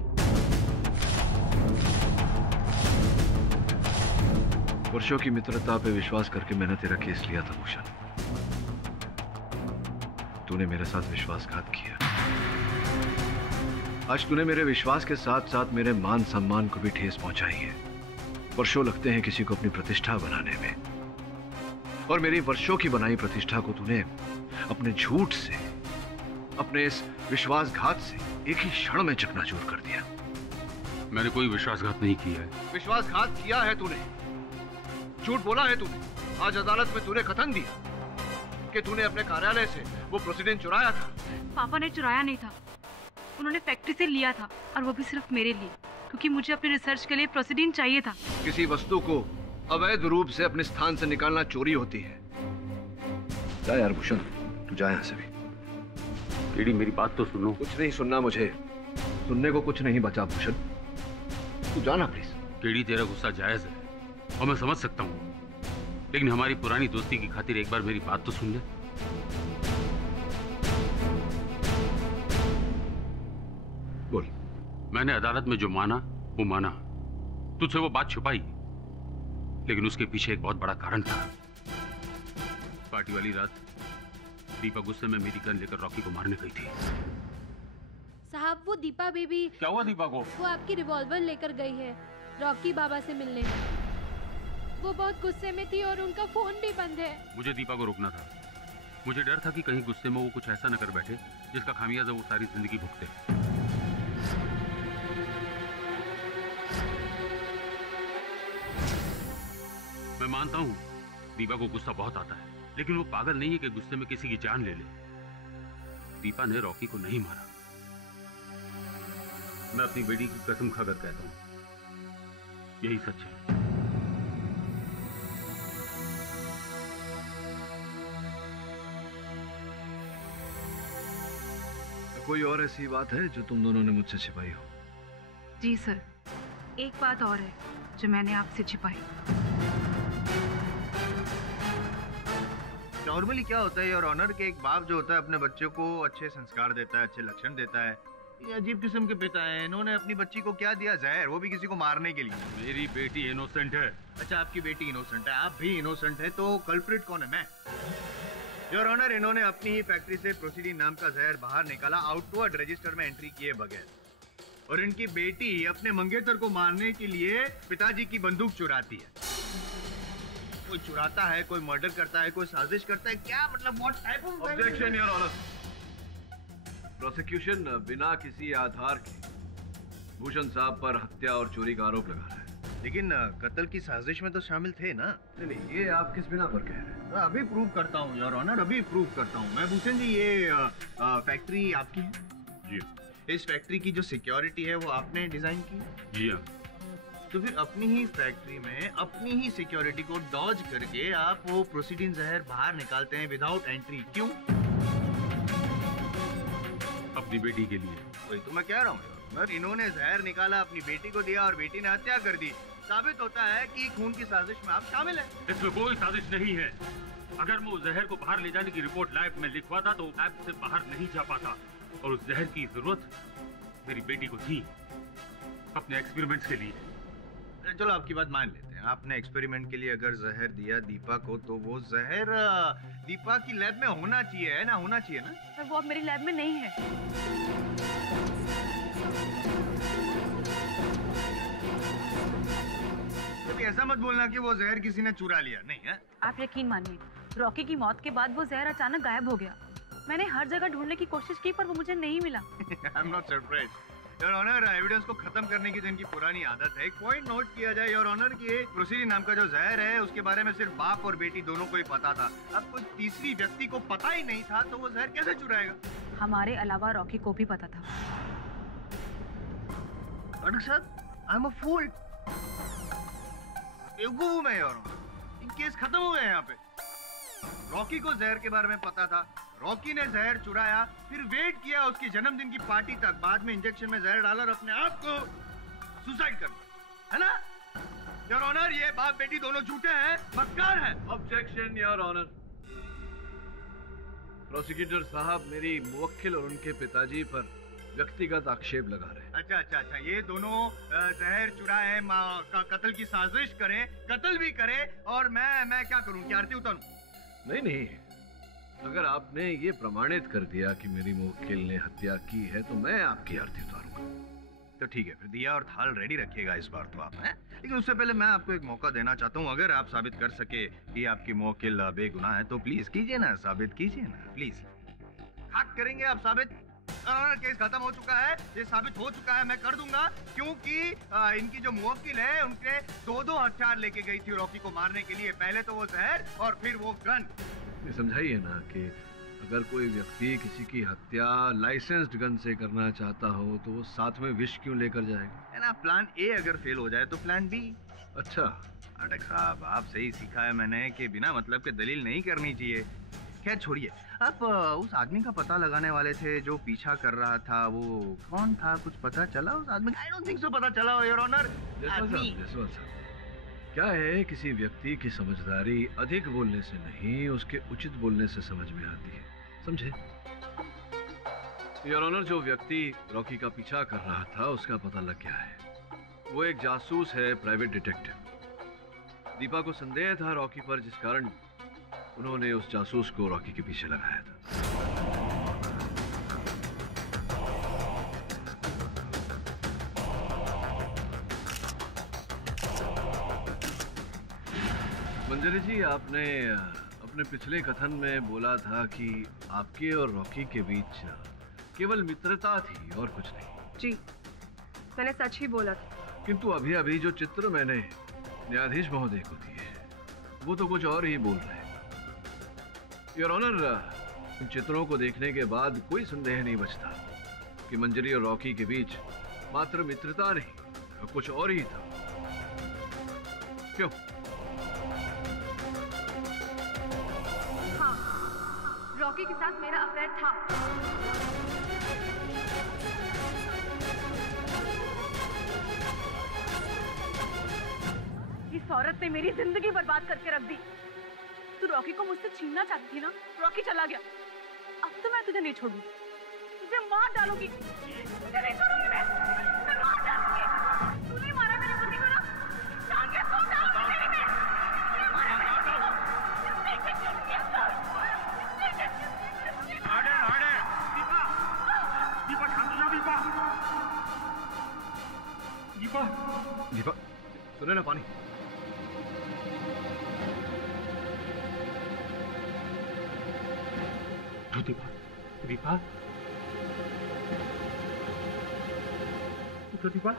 वर्षों की मित्रता पे विश्वास करके मैंने तेरा केस लिया था भूषण। तूने मेरे साथ विश्वासघात किया। आज तूने मेरे विश्वास के साथ साथ मेरे मान सम्मान को भी ठेस पहुंचाई है। वर्षों लगते हैं किसी को अपनी प्रतिष्ठा बनाने में, और मेरी वर्षों की बनाई प्रतिष्ठा को तूने अपने झूठ से, अपने इस विश्वासघात से एक ही क्षण में चकनाचूर कर दिया। मैंने कोई विश्वासघात नहीं किया है। विश्वासघात किया है तूने, झूठ बोला है तूने। आज अदालत में तूने कथन दिया कि तूने अपने कार्यालय से वो प्रोसीडिंग चुराया था। पापा ने चुराया नहीं था, उन्होंने फैक्ट्री से लिया था, और वो भी सिर्फ मेरे लिए, क्योंकि मुझे अपने रिसर्च के लिए प्रोसीडिंग चाहिए था। किसी वस्तु को अवैध रूप से अपने स्थान से निकालना चोरी होती है। जा यार भूषण, तू जा यहाँ से भी। केडी, मेरी बात तो सुनो। कुछ नहीं सुनना मुझे, सुनने को कुछ नहीं बचा भूषण, तू जाना प्लीज। केडी, तेरा गुस्सा जायज है और मैं समझ सकता हूँ, लेकिन हमारी पुरानी दोस्ती की खातिर एक बार मेरी बात तो सुन ले। बोल। मैंने अदालत में जो माना वो माना, तुझसे वो बात छुपाई, लेकिन उसके पीछे एक बहुत बड़ा कारण था। पार्टी वाली रात दीपा गुस्से में मेरी गन लेकर रॉकी को मारने गई थी। साहब, वो दीपा बेबी। क्या हुआ दीपा को? वो आपकी रिवॉल्वर लेकर गई है रॉकी बाबा से मिलने। वो बहुत गुस्से में थी और उनका फोन भी बंद है। मुझे दीपा को रोकना था। मुझे डर था कि कहीं गुस्से में वो कुछ ऐसा न कर बैठे जिसका खामियाजा वो सारी जिंदगी भुगते। मैं मानता हूँ दीपा को गुस्सा बहुत आता है, लेकिन वो पागल नहीं है कि गुस्से में किसी की जान ले ले। दीपा ने रॉकी को नहीं मारा। मैं अपनी बेटी की कसम खाकर कहता हूँ, यही सच है। कोई और ऐसी बात है जो तुम दोनों ने मुझसे छिपाई हो? जी सर, एक बात और है जो मैंने आपसे छिपाई। नॉर्मली क्या होता है योर ऑनर के एक बाप जो होता है अपने बच्चों को अच्छे संस्कार देता है, अच्छे लक्षण देता है। ये अजीब किस्म के पिता हैं। इन्होंने अपनी बच्ची को क्या दिया? जहर, वो भी किसी को मारने के लिए। मेरी बेटी इनोसेंट है। अच्छा, आपकी बेटी इनोसेंट है, आप भी इनोसेंट है, तो कल्प्रिट कौन है? मैं। योर ऑनर, इन्होंने अपनी ही फैक्ट्री से प्रोसीडिंग नाम का जहर बाहर निकाला, आउटवर्ड रजिस्टर में एंट्री किए बगैर। और इनकी बेटी अपने मंगेतर को मारने के लिए पिताजी की बंदूक चुराती है। कोई चुराता है, कोई मर्डर करता है, कोई साजिश करता है, क्या मतलब? What type of objection your honour. Prosecution बिना किसी आधार के भूषण साहब पर हत्या और चोरी का आरोप लगा रहा है। लेकिन कत्ल की साजिश में तो शामिल थे ना? नहीं, ये आप किस बिना पर कह रहे हैं? अभी प्रूव करता हूँ योर ऑनर, अभी प्रूव करता हूँ। मैं भूषण जी, ये फैक्ट्री आपकी है? जी। इस फैक्ट्री की जो सिक्योरिटी है वो आपने डिजाइन की? जी हाँ। तो फिर अपनी ही फैक्ट्री में अपनी ही सिक्योरिटी को डॉज करके आप वो प्रोसीडिंग जहर बाहर निकालते हैं विदाउट एंट्री, क्यों? अपनी बेटी के लिए। वही तो मैं कह रहा हूँ, इन्होंने जहर निकाला, अपनी बेटी को दिया और बेटी ने हत्या कर दी। साबित होता है कि खून की साजिश में आप शामिल हैं। इसमें कोई साजिश नहीं है। अगर मैं उस जहर को बाहर ले जाने की रिपोर्ट लैब में लिखवाता तो लैब से बाहर नहीं जा पाता, और उस जहर की जरूरत मेरी बेटी को थी अपने एक्सपेरिमेंट्स के लिए। चलो आपकी बात मान लेते हैं, आपने एक्सपेरिमेंट के लिए अगर जहर दिया दीपा को, तो वो जहर दीपा की लैब में होना चाहिए, है ना? होना चाहिए ना? पर वो अब मेरी लैब में नहीं है। कभी ऐसा मत बोलना कि वो जहर किसी ने चुरा लिया, नहीं है? आप यकीन मानिए, रॉकी की मौत के बाद वो जहर अचानक गायब हो गया। मैंने हर जगह ढूंढने की कोशिश की पर वो मुझे नहीं मिला। I am not surprised your honour. Evidence को खत्म करने की जो इनकी पुरानी आदत है, एक पॉइंट नोट किया जाए योर ऑनर कि प्रोसीडी नाम का जो जहर है उसके बारे में सिर्फ बाप और बेटी दोनों को ही पता था। अब कोई तीसरी व्यक्ति को पता ही नहीं था तो वो जहर कैसे चुराएगा? हमारे अलावा रॉकी को भी पता था। डॉक्टर साहब, आई एम अ फूल। बेवकूफ हूं मैं योर ऑनर। इन केस खत्म हो गए यहाँ पे। रॉकी को जहर के बारे में पता था, रॉकी ने जहर चुराया, फिर वेट किया उसकी जन्मदिन की पार्टी तक, बाद में इंजेक्शन में जहर डाला और अपने आप को सुसाइड कर लिया, है ना? योर ऑनर, ये बाप बेटी दोनों झूठे हैं, मक्कार हैं। Objection your honour. प्रोसिक्यूटर साहब मेरी मुवक्किल और उनके पिताजी पर व्यक्तिगत आक्षेप लगा रहे हैं। अच्छा, ये दोनों जहर चुराए, कत्ल की साजिश करें, कत्ल भी करें, और मैं क्या करूं? क्या आरती उतारूं? नहीं, अगर आपने ये प्रमाणित कर दिया कि मेरी मुवक्किल ने हत्या की है तो मैं आपकी आरती उतारूंगा। तो ठीक है, फिर दिया और थाल रेडी रखिएगा इस बार तो आप, हैं? लेकिन उससे पहले मैं आपको एक मौका देना चाहता हूँ। अगर आप साबित कर सके कि आपकी मुवक्किल बेगुनाह है तो प्लीज कीजिए ना, साबित कीजिए ना प्लीज। हक करेंगे आप साबित? केस खत्म हो चुका है, ये साबित हो चुका है, मैं कर दूंगा, क्योंकि इनकी जो मुवक्किल है उनके दो हथियार लेके गई थी रॉकी को मारने के लिए। पहले तो वो जहर और फिर वो गन। ये समझाइए ना कि अगर कोई व्यक्ति किसी की हत्या लाइसेंस्ड गन से करना चाहता हो तो वो साथ में विष क्यों लेकर जाएगा? है ना, प्लान ए अगर फेल हो जाए तो प्लान बी। अच्छा अटक साहब, आप सही सीखा है मैंने कि बिना मतलब के दलील नहीं करनी चाहिए। खैर छोड़िए, आप उस आदमी का पता लगाने वाले थे जो पीछा कर रहा था, वो कौन था? कुछ पता चला उस आदमी? आई डोंट थिंक सो पता चला योर ऑनर। जसवंत साहब, क्या है, किसी व्यक्ति की समझदारी अधिक बोलने से नहीं उसके उचित बोलने से समझ में आती है, समझे? योर ऑनर, जो व्यक्ति रॉकी का पीछा कर रहा था उसका पता लग गया है। वो एक जासूस है, प्राइवेट डिटेक्टिव। दीपा को संदेह था रॉकी पर, जिस कारण उन्होंने उस जासूस को रॉकी के पीछे लगाया था। मंजरी जी, आपने अपने पिछले कथन में बोला था कि आपके और रॉकी के बीच केवल मित्रता थी और कुछ नहीं। जी, मैंने सच ही बोला था। किंतु अभी अभी जो चित्र मैंने न्यायाधीश महोदय को दिए वो तो कुछ और ही बोल रहे हैं। योर ऑनर, इन चित्रों को देखने के बाद कोई संदेह नहीं बचता कि मंजरी और रॉकी के बीच मात्र मित्रता नहीं, कुछ और ही था। क्यों? हाँ, रॉकी के साथ मेरा अफेयर था। इस औरत ने मेरी जिंदगी बर्बाद करके रख दी। तू रॉकी को मुझसे छीनना चाहती थी ना? रॉकी चला गया, अब तो मैं तुझे नहीं छोड़ूंगी, तुझे मार डालूंगी। तुझे नहीं छोड़ूंगी मैं मार डालूंगी। तूने मारा मेरे पति को ना, टांगे तोड़ डालूंगी तेरी मैं। तूने मारा मेरे पति को। दीपा शांत हो जाओ। दीपा सुने ना, पानी। दीपा दीपा दीपा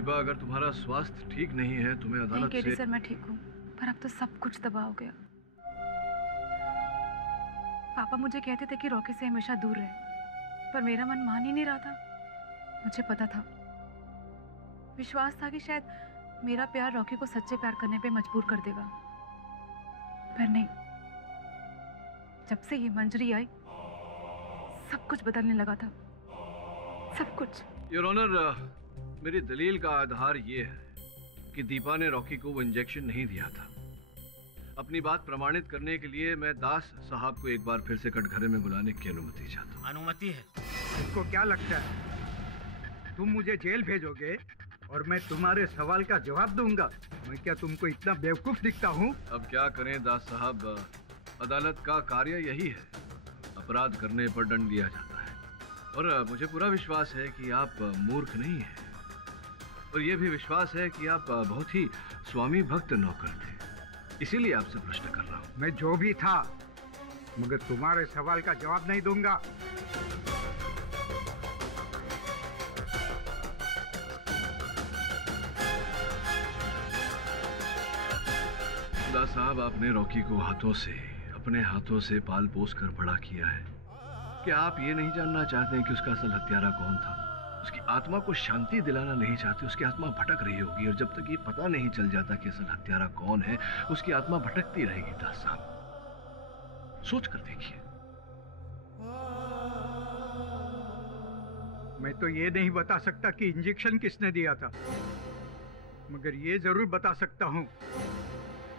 दीपा, अगर तुम्हारा स्वास्थ्य ठीक नहीं है तुम्हें अदालत नहीं से... सर, मैं ठीक हूँ, पर अब तो सब कुछ तबाह हो गया। पापा मुझे कहते थे कि रॉकी से हमेशा दूर रहे, पर मेरा मन मान ही नहीं रहा था। मुझे पता था, विश्वास था कि शायद मेरा प्यार रॉकी को सच्चे प्यार करने पे मजबूर कर देगा, पर नहीं। जब से ये मंजरी आई सब कुछ बदलने लगा था, सब कुछ। योर ऑनर, मेरी दलील का आधार ये है कि दीपा ने रॉकी को वो इंजेक्शन नहीं दिया था। अपनी बात प्रमाणित करने के लिए मैं दास साहब को एक बार फिर से कटघरे में बुलाने की अनुमति चाहता हूँ। अनुमति है। तुमको क्या लगता है तुम मुझे जेल भेजोगे और मैं तुम्हारे सवाल का जवाब दूंगा? मैं क्या तुमको इतना बेवकूफ दिखता हूँ? अब क्या करें दास साहब, अदालत का कार्य यही है, अपराध करने पर दंड दिया जाता है। और मुझे पूरा विश्वास है कि आप मूर्ख नहीं हैं, और यह भी विश्वास है कि आप बहुत ही स्वामी भक्त नौकर थे, इसीलिए आपसे प्रश्न कर रहा हूँ। मैं जो भी था, मगर तुम्हारे सवाल का जवाब नहीं दूंगा। दास साहब, आपने रॉकी को अपने हाथों से पाल पोस कर बड़ा किया है। क्या आप ये नहीं जानना चाहते हैं कि उसका असल हत्यारा कौन था? उसकी आत्मा को शांति दिलाना नहीं चाहते? उसकी आत्मा भटक रही होगी, और जब तक ये पता नहीं चल जाता कि असल हत्यारा कौन है, उसकी आत्मा भटकती रहेगी। दास साहब, सोच कर देखिए। मैं तो ये नहीं बता सकता कि इंजेक्शन किसने दिया था, मगर ये जरूर बता सकता हूँ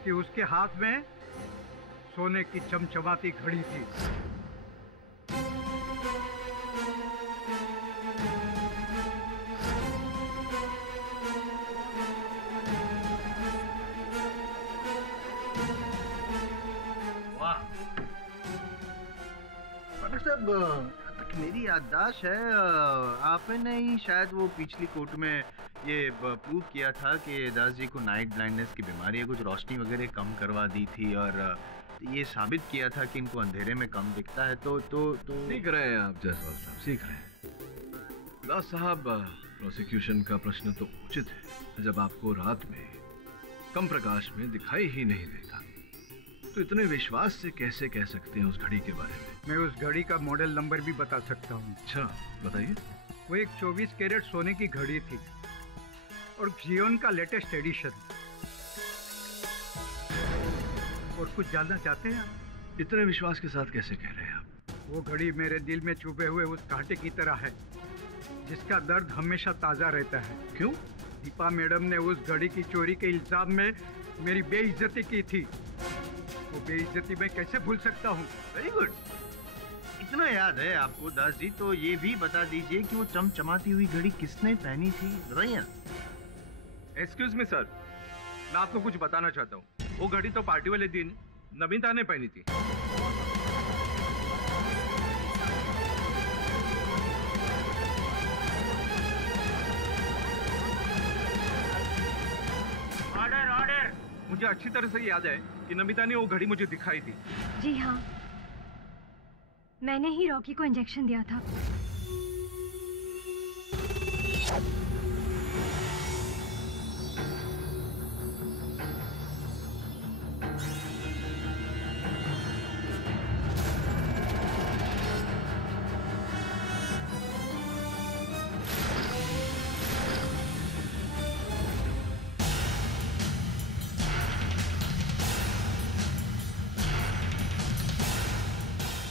कि उसके हाथ में सोने की चमचमाती घड़ी थी। साहब, तक मेरी याददाश्त है, आपने ही शायद वो पिछली कोर्ट में ये प्रूव किया था कि दास जी को नाइट ब्लाइंडनेस की बीमारी है, कुछ रोशनी वगैरह कम करवा दी थी, और ये साबित किया था कि इनको अंधेरे में कम दिखता है। तो सीख रहे हैं आप जायसवाल साहब, सीख रहे हैं। दास साहब, प्रोसिक्यूशन का प्रश्न तो उचित है। जब आपको रात में कम प्रकाश में दिखाई ही नहीं देता, तो इतने विश्वास से कैसे कह सकते हैं उस घड़ी के बारे में? मैं उस घड़ी का मॉडल नंबर भी बता सकता हूँ। अच्छा, बताइए। वो एक 24 कैरेट सोने की घड़ी थी, और जियोन का लेटेस्ट एडिशन। और कुछ जानना चाहते हैं आप? इतने विश्वास के साथ कैसे कह रहे हैं आप? वो घड़ी मेरे दिल में छुपे हुए उस कांटे की तरह है, जिसका दर्द हमेशा ताजा रहता है। क्यों? दीपा मैडम ने उस घड़ी की चोरी के इल्जाम में मेरी बेइज्जती की थी। वो बेइज्जती मैं कैसे भूल सकता हूँ? वेरी गुड, इतना याद है आपको दास जी, तो ये भी बता दीजिए कि वो चमचमाती हुई घड़ी किसने पहनी थी, बताइए। एक्सक्यूज मी सर, मैं आपको कुछ बताना चाहता हूँ। वो घड़ी तो पार्टी वाले दिन नमिता ने पहनी थी। Order order. मुझे अच्छी तरह से याद है कि नमिता ने वो घड़ी मुझे दिखाई थी। जी हाँ, मैंने ही रॉकी को इंजेक्शन दिया था।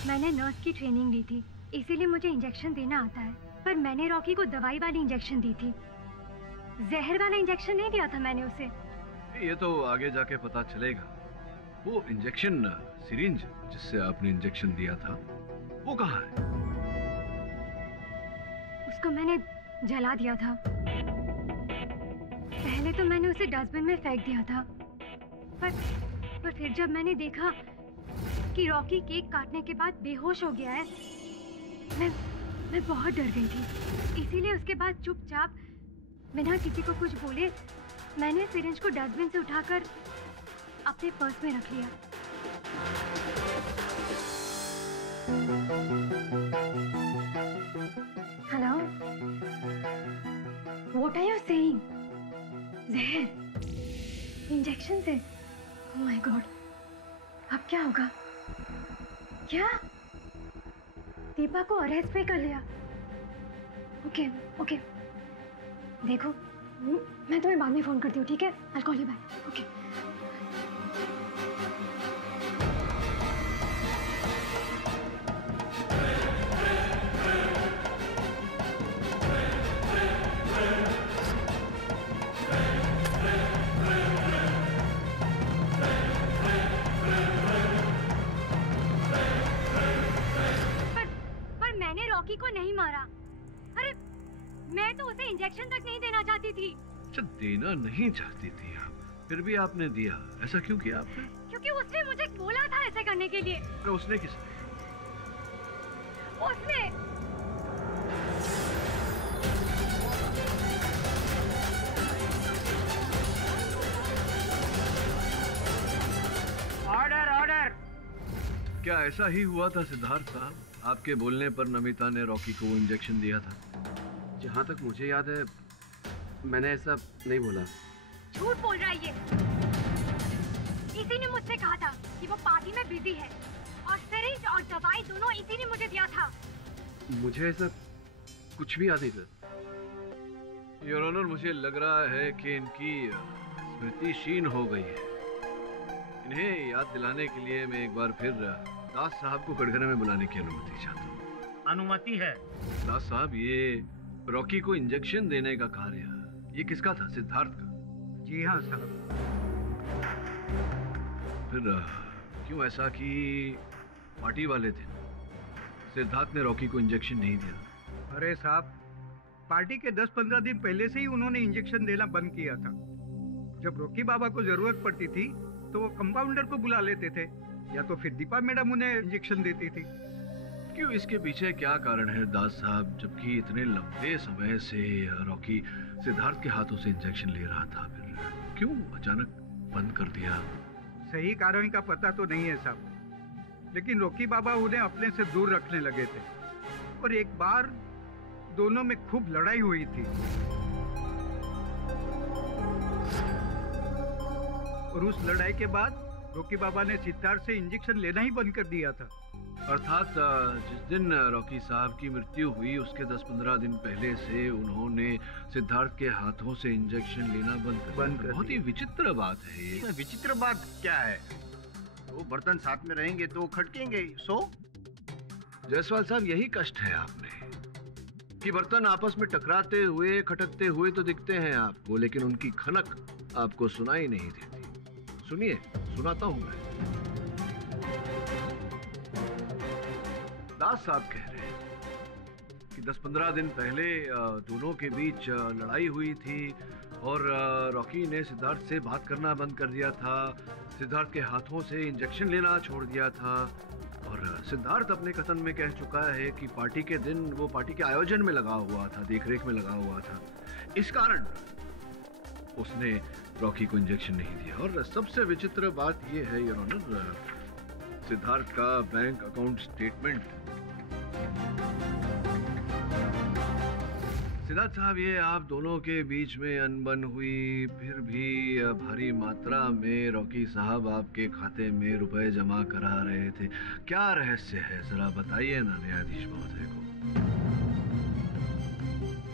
मैंने नर्स की ट्रेनिंग ली थी, इसीलिए मुझे इंजेक्शन देना आता है, पर मैंने रॉकी को दवाई वाली इंजेक्शन दी थी, जहर वाला इंजेक्शन नहीं दिया था मैंने उसे। ये तो आगे जाके पता चलेगा। वो इंजेक्शन सिरिंज जिससे आपने इंजेक्शन दिया था, वो कहाँ है? उसको मैंने जला दिया था। पहले तो मैंने उसे डस्टबिन में फेंक दिया था, पर फिर जब मैंने देखा कि रॉकी केक काटने के बाद बेहोश हो गया है, मैं बहुत डर गई थी। इसीलिए उसके बाद चुपचाप बिना किसी को कुछ बोले मैंने सिरिंज को डस्टबिन से उठाकर अपने पर्स में रख लिया। Hello, what are you saying? जहर इंजेक्शन से? ओह माय गॉड, अब क्या होगा? क्या दीपा को अरेस्ट भी कर लिया? ओके ओके, देखो मैं तुम्हें बाद में फोन करती हूँ, ठीक है? I'll call you back. Okay. पर मैंने रॉकी को नहीं मारा। अरे मैं तो उसे इंजेक्शन तक नहीं देना चाहती थी। अच्छा, देना नहीं चाहती थी आप, फिर भी आपने दिया। ऐसा क्यों किया आपने? क्योंकि उसने मुझे बोला था ऐसे करने के लिए। तो उसने किसने? उसने। Order order. क्या ऐसा ही हुआ था सिद्धार्थ साहब? आपके बोलने पर नमिता ने रॉकी को इंजेक्शन दिया था? जहाँ तक मुझे याद है मैंने ऐसा नहीं बोला। झूठ बोल रहा है ये। इसी ने मुझसे कहा था कि वो पार्टी में बिजी है, और सिरिंज और दवाई दोनों इसी ने मुझे दिया था। मुझे ऐसा कुछ भी याद नहीं था। योर ऑनर, मुझे लग रहा है कि इनकी स्मृति क्षीण हो गई है। इन्हें याद दिलाने के लिए मैं एक बार फिर दास साहब को कटघरे में बुलाने की अनुमति चाहता हूँ। अनुमति है। दास साहब, ये रॉकी को इंजेक्शन देने का कार्य ये किसका था? सिद्धार्थ का? जी हाँ साहब। फिर क्यों ऐसा कि पार्टी वाले दिन सिद्धार्थ ने रॉकी को इंजेक्शन नहीं दिया? अरे साहब, पार्टी के 10-15 दिन पहले से ही उन्होंने इंजेक्शन देना बंद किया था। जब रॉकी बाबा को जरूरत पड़ती थी तो वो कंपाउंडर को बुला लेते थे, या तो फिर दीपा मैडम उन्हें इंजेक्शन देती थी। क्यों, इसके पीछे क्या कारण है दास साहब? जबकि इतने लंबे समय से रॉकी सिद्धार्थ के हाथों से इंजेक्शन ले रहा था, फिर क्यों अचानक बंद कर दिया? सही कारण का पता तो नहीं है साहब, लेकिन रॉकी बाबा उन्हें अपने से दूर रखने लगे थे, और एक बार दोनों में खूब लड़ाई हुई थी, और उस लड़ाई के बाद रॉकी बाबा ने सिद्धार्थ से इंजेक्शन लेना ही बंद कर दिया था। अर्थात जिस दिन रॉकी साहब की मृत्यु हुई उसके 10-15 दिन पहले से उन्होंने सिद्धार्थ के हाथों से इंजेक्शन लेना बंद कर दिया। बहुत ही विचित्र बात है ये। विचित्र बात क्या है? वो बर्तन साथ में रहेंगे तो खटकेंगे। सो जायसवाल साहब, यही कष्ट है आप में कि बर्तन आपस में टकराते हुए खटकते हुए तो दिखते हैं आपको, लेकिन उनकी खनक आपको सुनाई नहीं देती। सुनिए, सुनाता हूं मैं। दास साहब कह रहे हैं कि 10-15 दिन पहले दोनों के बीच लड़ाई हुई थी, और रॉकी ने सिद्धार्थ से बात करना बंद कर दिया था, सिद्धार्थ के हाथों से इंजेक्शन लेना छोड़ दिया था, और सिद्धार्थ अपने कथन में कह चुका है कि पार्टी के दिन वो पार्टी के आयोजन में लगा हुआ था, देखरेख में लगा हुआ था। इस कारण उसने रॉकी को इंजेक्शन नहीं दिया। और सबसे विचित्र बात यह है योर ऑनर, सिद्धार्थ का बैंक अकाउंट स्टेटमेंट। सिद्धार्थ साहब, ये आप दोनों के बीच में अनबन हुई, फिर भी भारी मात्रा में रॉकी साहब आपके खाते में रुपए जमा करा रहे थे। क्या रहस्य है, जरा बताइए ना न्यायाधीश महोदय को।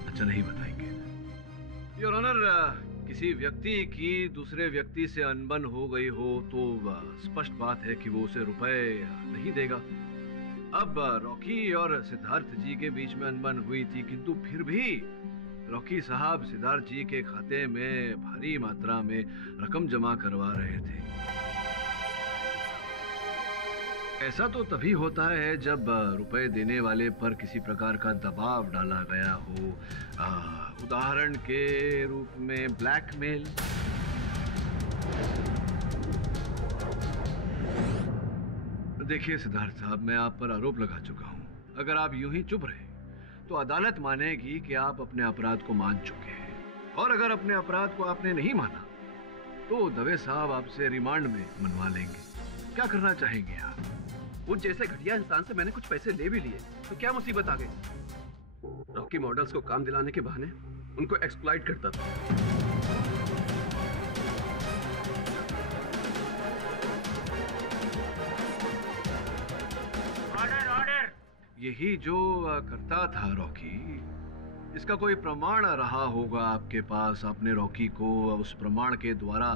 अच्छा, नहीं बताएंगे योर ऑनर। किसी व्यक्ति की दूसरे व्यक्ति से अनबन हो गई हो तो स्पष्ट बात है कि वो उसे रुपए नहीं देगा। अब रॉकी और सिद्धार्थ जी के बीच में अनबन हुई थी, किंतु फिर भी रॉकी साहब सिद्धार्थ जी के खाते में भारी मात्रा में रकम जमा करवा रहे थे। ऐसा तो तभी होता है जब रुपए देने वाले पर किसी प्रकार का दबाव डाला गया हो, उदाहरण के रूप में ब्लैकमेल। देखिए सिद्धार्थ साहब, मैं आप पर आरोप लगा चुका हूं। अगर आप यूं ही चुप रहे तो अदालत मानेगी कि आप अपने अपराध को मान चुके हैं, और अगर अपने अपराध को आपने नहीं माना तो दवे साहब आपसे रिमांड में मनवा लेंगे। क्या करना चाहेंगे आप? उस जैसे घटिया इंसान से मैंने कुछ पैसे ले भी लिए तो क्या मुसीबत आ गई? रॉकी मॉडल्स को काम दिलाने के बहाने उनको एक्सप्लॉइट करता था। यही जो करता था रॉकी, इसका कोई प्रमाण रहा होगा आपके पास। आपने रॉकी को उस प्रमाण के द्वारा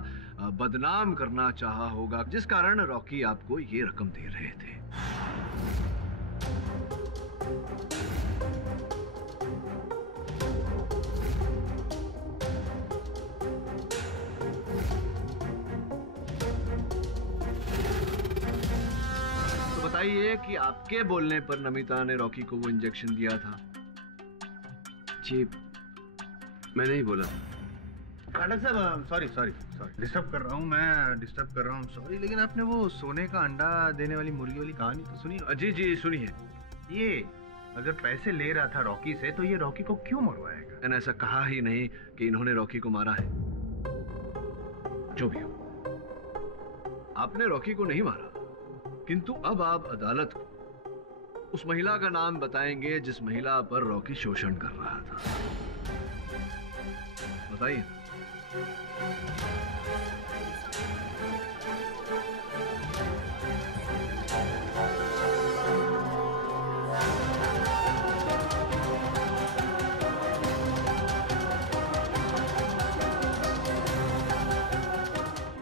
बदनाम करना चाहा होगा, जिस कारण रॉकी आपको ये रकम दे रहे थे। तो बताइए कि आपके बोलने पर नमिता ने रॉकी को वो इंजेक्शन दिया था। जी मैंने ही बोला। पाठक साहब सॉरी डिस्टर्ब कर रहा हूँ, मैं डिस्टर्ब कर रहा हूँ, सॉरी। लेकिन आपने वो सोने का अंडा देने वाली मुर्गी वाली कहानी तो सुनी? जी सुनिए। ये अगर पैसे ले रहा था रॉकी से तो ये रॉकी को क्यों मरवाएगा? मैंने ऐसा कहा ही नहीं कि इन्होंने रॉकी को मारा है। जो भी हो, आपने रॉकी को नहीं मारा, किंतु अब आप अदालत को उस महिला का नाम बताएंगे जिस महिला पर रॉकी शोषण कर रहा था। बताइए।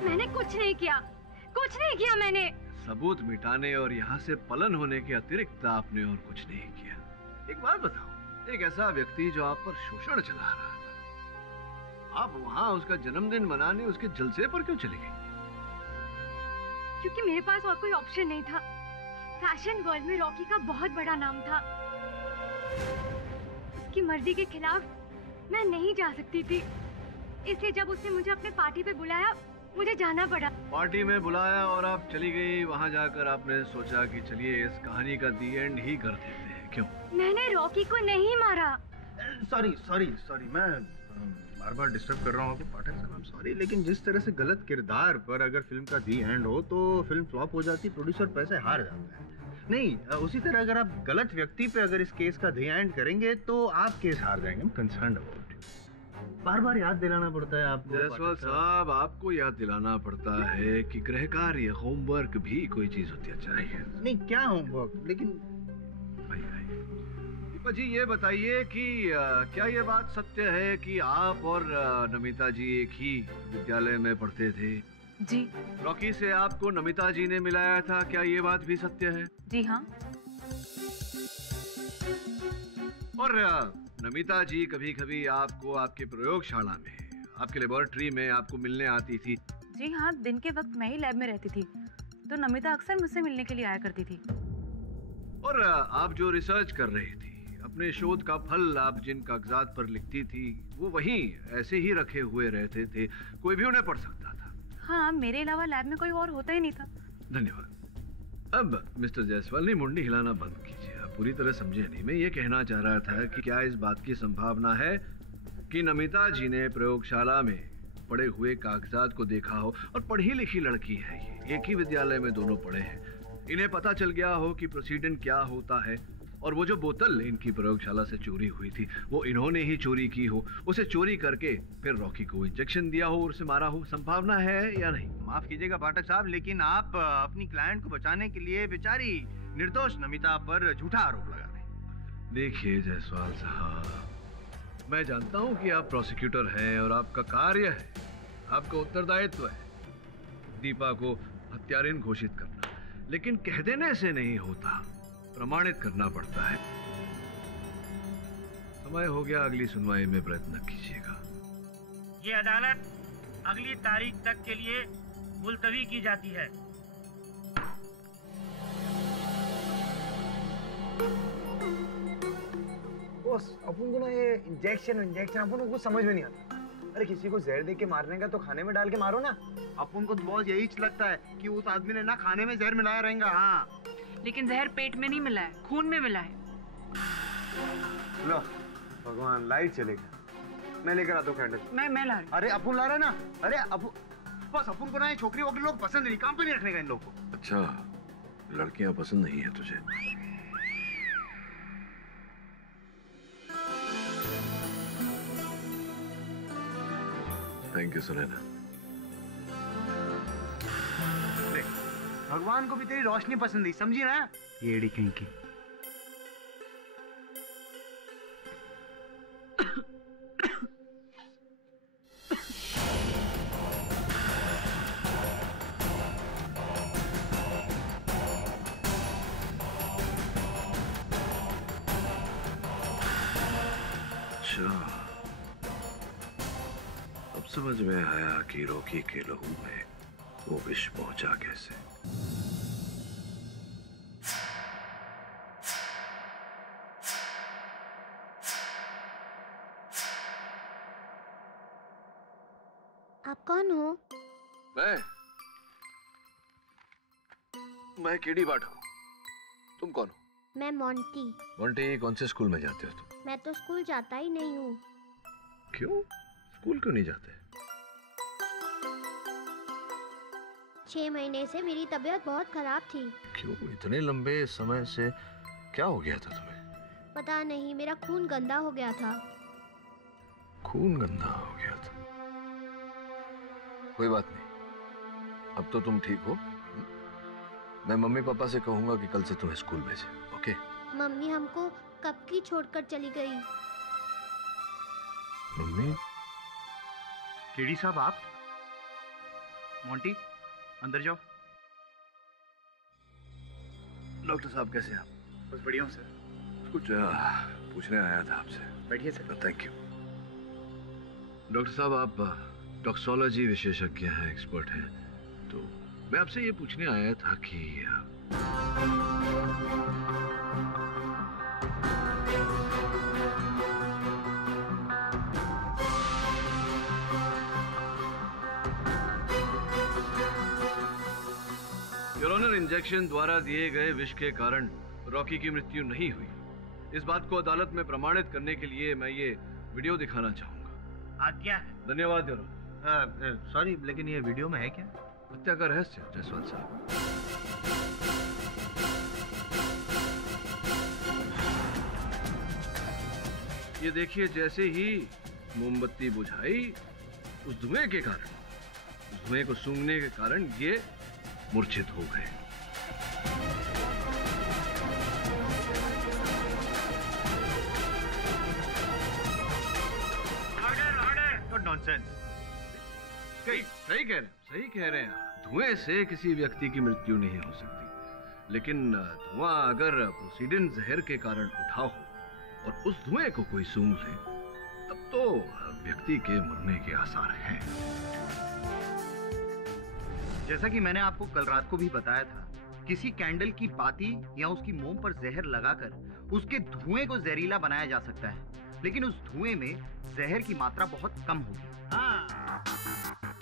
मैंने कुछ नहीं किया मैंने। सबूत मिटाने और यहाँ से पलन होने के अतिरिक्त आपने और कुछ नहीं किया। एक बात बताओ, एक ऐसा व्यक्ति जो आप पर शोषण चला रहा था, आप वहाँ उसका जन्मदिन मनाने उसके जलसे पर क्यों चली गई? क्योंकि मेरे पास और कोई ऑप्शन नहीं था। फैशन वर्ल्ड में रॉकी का बहुत बड़ा नाम था। उसकी मर्जी के खिलाफ मैं नहीं जा सकती थी, इसलिए जब उसने मुझे अपने पार्टी पे बुलाया मुझे जाना पड़ा। पार्टी में बुलाया और आप चली गई। वहाँ जाकर आपने सोचा कि चलिए इस कहानी का दी एंड ही कर देते हैं। क्यों? मैंने रॉकी को नहीं मारा। सॉरी मैं बार बार डिस्टर्ब कर रहा हूँ पाठक साहब, सॉरी। लेकिन जिस तरह से गलत किरदार पर अगर फिल्म का दी एंड हो तो फिल्म फ्लॉप हो जाती, प्रोड्यूसर पैसे हार जाता है। नहीं, उसी तरह अगर आप गलत व्यक्ति पे अगर इस केस का दी एंड करेंगे तो आप केस हार जाएंगे। कंसर्न अबाउट बार बार याद दिलाना पड़ता है आपको। जयसवाल साहब, आपको याद दिलाना पड़ता है कि गृह कार्य, होमवर्क भी कोई चीज होती चाहिए। नहीं, क्या होमवर्क? लेकिन दीपा जी ये बताइए कि क्या ये बात सत्य है कि आप और नमिता जी एक ही विद्यालय में पढ़ते थे? जी। रॉकी से आपको नमिता जी ने मिलाया था, क्या ये बात भी सत्य है? जी हाँ। और नमिता जी कभी कभी आपको आपके प्रयोगशाला में, आपके लेबोरेटरी में आपको मिलने आती थी? जी हाँ, दिन के वक्त मैं ही लैब में रहती थी, तो नमिता अक्सर मुझसे मिलने के लिए आया करती थी। और आप जो रिसर्च कर रही थी, अपने शोध का फल आप जिन कागजात पर लिखती थी, वो वहीं ऐसे ही रखे हुए रहते थे, कोई भी उन्हें पढ़ सकता था? हाँ, मेरे अलावा लैब में कोई और होता ही नहीं था। धन्यवाद। अब मिस्टर जायसवाल ने मुंडी हिलाना बंद कीजिए, आप पूरी तरह समझे नहीं। मैं ये कहना चाह रहा था कि क्या इस बात की संभावना है कि नमिता जी ने प्रयोगशाला में पड़े हुए कागजात को देखा हो, और पढ़ी लिखी लड़की है ये, एक ही विद्यालय में दोनों पढ़े हैं, इन्हें पता चल गया हो कि प्रोसीडेंट क्या होता है, और वो जो बोतल इनकी प्रयोगशाला से चोरी हुई थी वो इन्होंने ही चोरी की हो, उसे चोरी करके फिर रॉकी को इंजेक्शन दिया हो और उसे मारा हो। संभावना है या नहीं? माफ कीजिएगा पाठक साहब, लेकिन आप अपनी क्लाइंट को बचाने के लिए बेचारी निर्दोष नमिता पर झूठा आरोप लगा रहे हैं। देखिए जायसवाल साहब, मैं जानता हूं कि आप प्रोसिक्यूटर हैं और आपका कार्य है, आपका उत्तरदायित्व है दीपा को हत्यारिन घोषित करना, लेकिन कह देने से नहीं होता, प्रमाणित करना पड़ता है। समय हो गया, अगली सुनवाई में प्रयत्न कीजिएगा। ये अदालत अगली तारीख तक के लिए मुलतवी की जाती है। बॉस, अपन को ना ये इंजेक्शन अपन को कुछ समझ में नहीं आता। अरे किसी को जहर दे के मारने का तो खाने में डाल के मारो ना। अपन को तो बहुत यही लगता है कि उस आदमी ने ना खाने में जहर मिलाया रहेगा। हाँ, लेकिन जहर पेट में नहीं मिला है, खून में मिला है। लो भगवान, लाइट चलेगा। मैं लेकर आता हूँ कैंडल। मैं ला रही। अरे अपन ला रहा है ना। अरे बस अपन को ना ये छोकरी वोकरी लोग पसंद नहीं, काम पे नहीं रखने का इन लोगों को। अच्छा, लड़कियां पसंद नहीं है तुझे? Thank you Sunaina. भगवान को भी तेरी रोशनी पसंद आई, समझी ना? येड़ी कहीं की। अच्छा, अब समझ में आया कि रॉकी के लहू में वो विष पहुंचा कैसे। आप कौन हो? मैं केडी बाट हूँ। तुम कौन हो? मैं मोंटी। मोंटी, कौन से स्कूल में जाते हो तुम? मैं तो स्कूल जाता ही नहीं हूँ। क्यों? स्कूल क्यों नहीं जाते? 6 महीने से मेरी तबीयत बहुत खराब थी। क्यों? इतने लंबे समय से क्या हो गया था तुम्हें? पता नहीं, मेरा खून गंदा हो गया था। खून गंदा हो गया था? कोई बात नहीं, अब तो तुम ठीक हो। मैं मम्मी पापा से कहूंगा कि कल से तुम्हें स्कूल भेजे। ओके? मम्मी हमको कब की छोड़कर चली गई। मम्मी? केडी साहब आप? मोंटी अंदर जाओ। डॉक्टर साहब कैसे हैं आप? बस बढ़िया हूँ सर। कुछ पूछने आया था आपसे। बैठिए सर। Thank you. डॉक्टर साहब आप टॉक्सोलॉजी विशेषज्ञ हैं, एक्सपर्ट हैं, तो मैं आपसे ये पूछने आया था कि योर ऑनर, इंजेक्शन द्वारा दिए गए विष के कारण रॉकी की मृत्यु नहीं हुई। इस बात को अदालत में प्रमाणित करने के लिए मैं ये वीडियो दिखाना चाहूंगा। आज्ञा है। धन्यवाद योर ऑनर। सॉरी, लेकिन ये वीडियो में है क्या? हत्या का रहस्य जायसवाल साहब। ये देखिए, जैसे ही मोमबत्ती बुझाई, उस धुएं के कारण, उस धुएं को सूंघने के कारण ये मूर्छित हो गए। नॉनसेंस। सही कह रहे हैं। धुएं से किसी व्यक्ति की मृत्यु नहीं हो सकती, लेकिन धुआं अगर प्रोसीडिन जहर के कारण उठा हो और उस धुएं को कोई सूंघ ले, तब तो व्यक्ति के मरने के आसार हैं। जैसा कि मैंने आपको कल रात को भी बताया था, किसी कैंडल की बाती या उसकी मोम पर जहर लगाकर उसके धुएं को जहरीला बनाया जा सकता है, लेकिन उस धुएं में जहर की मात्रा बहुत कम होगी।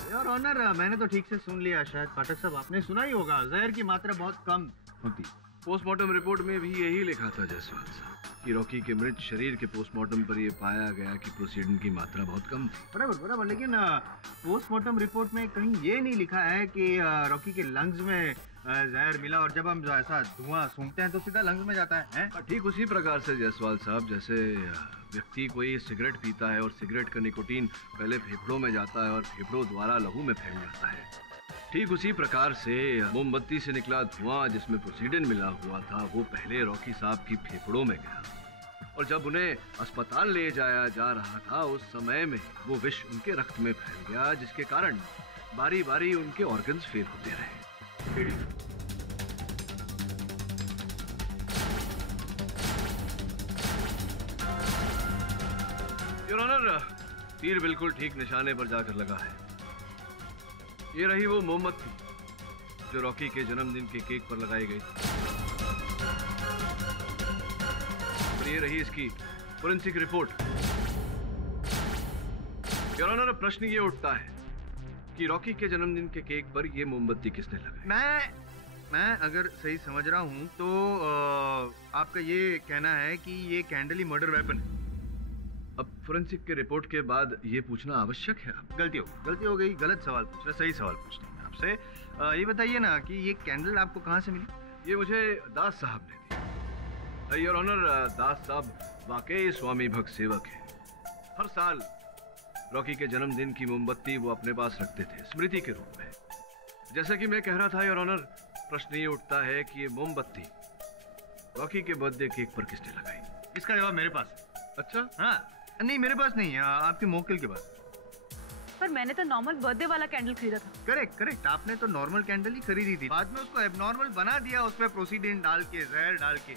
योर ऑनर, मैंने तो ठीक से सुन लिया। शायद पाठक साहब आपने सुना ही होगा, जहर की मात्रा बहुत कम होती। पोस्टमार्टम रिपोर्ट में भी यही लिखा था जायसवाल साहब कि रॉकी के मृत शरीर के पोस्टमार्टम पर यह पाया गया कि प्रोसीडिन की मात्रा बहुत कम थी। बराबर, लेकिन पोस्टमार्टम रिपोर्ट में कहीं ये नहीं लिखा है कि रॉकी के लंग्स में जहर मिला और जब हम ऐसा धुआं सूंघते हैं तो सीधा लंग्स में जाता है। ठीक उसी प्रकार से जायसवाल साहब, जैसे व्यक्ति कोई सिगरेट पीता है और सिगरेट का निकोटीन पहले फेफड़ों में जाता है और फेफड़ों द्वारा लहू में फैल जाता है, ठीक उसी प्रकार से मोमबत्ती से निकला धुआं जिसमें प्रोसीडिन मिला हुआ था, वो पहले रॉकी साहब की फेफड़ों में गया और जब उन्हें अस्पताल ले जाया जा रहा था, उस समय में वो विष उनके रक्त में फैल गया, जिसके कारण बारी बारी उनके ऑर्गन्स फेल होते रहे। योर ऑनर, तीर बिल्कुल ठीक निशाने पर जाकर लगा है। ये रही वो मोमबत्ती जो रॉकी के जन्मदिन के केक पर लगाई गई थी, और ये रही इसकी फोरेंसिक रिपोर्ट। योर ऑनर, प्रश्न ये उठता है कि रॉकी के जन्मदिन के केक पर ये मोमबत्ती किसने लगाई? मैं अगर सही समझ रहा हूं तो आपका ये कहना है कि ये कैंडल ही मर्डर वेपन है। अब फोरेंसिक के रिपोर्ट के बाद ये पूछना आवश्यक है। गलती हो गई, गलत सवाल पूछ रहा, सही सवाल पूछता हूँ आपसे। ये बताइए ना कि ये कैंडल आपको कहाँ से मिली? ये मुझे दास साहब ने दी। योर ऑनर, दास साहब वाकई स्वामी भक्त सेवक हैं। हर साल रॉकी के जन्मदिन की मोमबत्ती वो अपने पास रखते थे स्मृति के रूप में। जैसा कि मैं कह रहा था योर ऑनर, प्रश्न ये उठता है कि ये मोमबत्ती रॉकी के बर्थडे केक पर किसने लगाई? इसका जवाब मेरे पास है। अच्छा? हाँ, नहीं मेरे पास नहीं है, आपके मोक्किल के पास। पर मैंने तो नॉर्मल बर्थडे वाला कैंडल खरीदा था। करेक्ट, आपने तो नॉर्मल कैंडल ही खरीदी थी, बाद में उसको एबनॉर्मल बना दिया, उसमें प्रोसीडिन डाल के, जहर डाल के।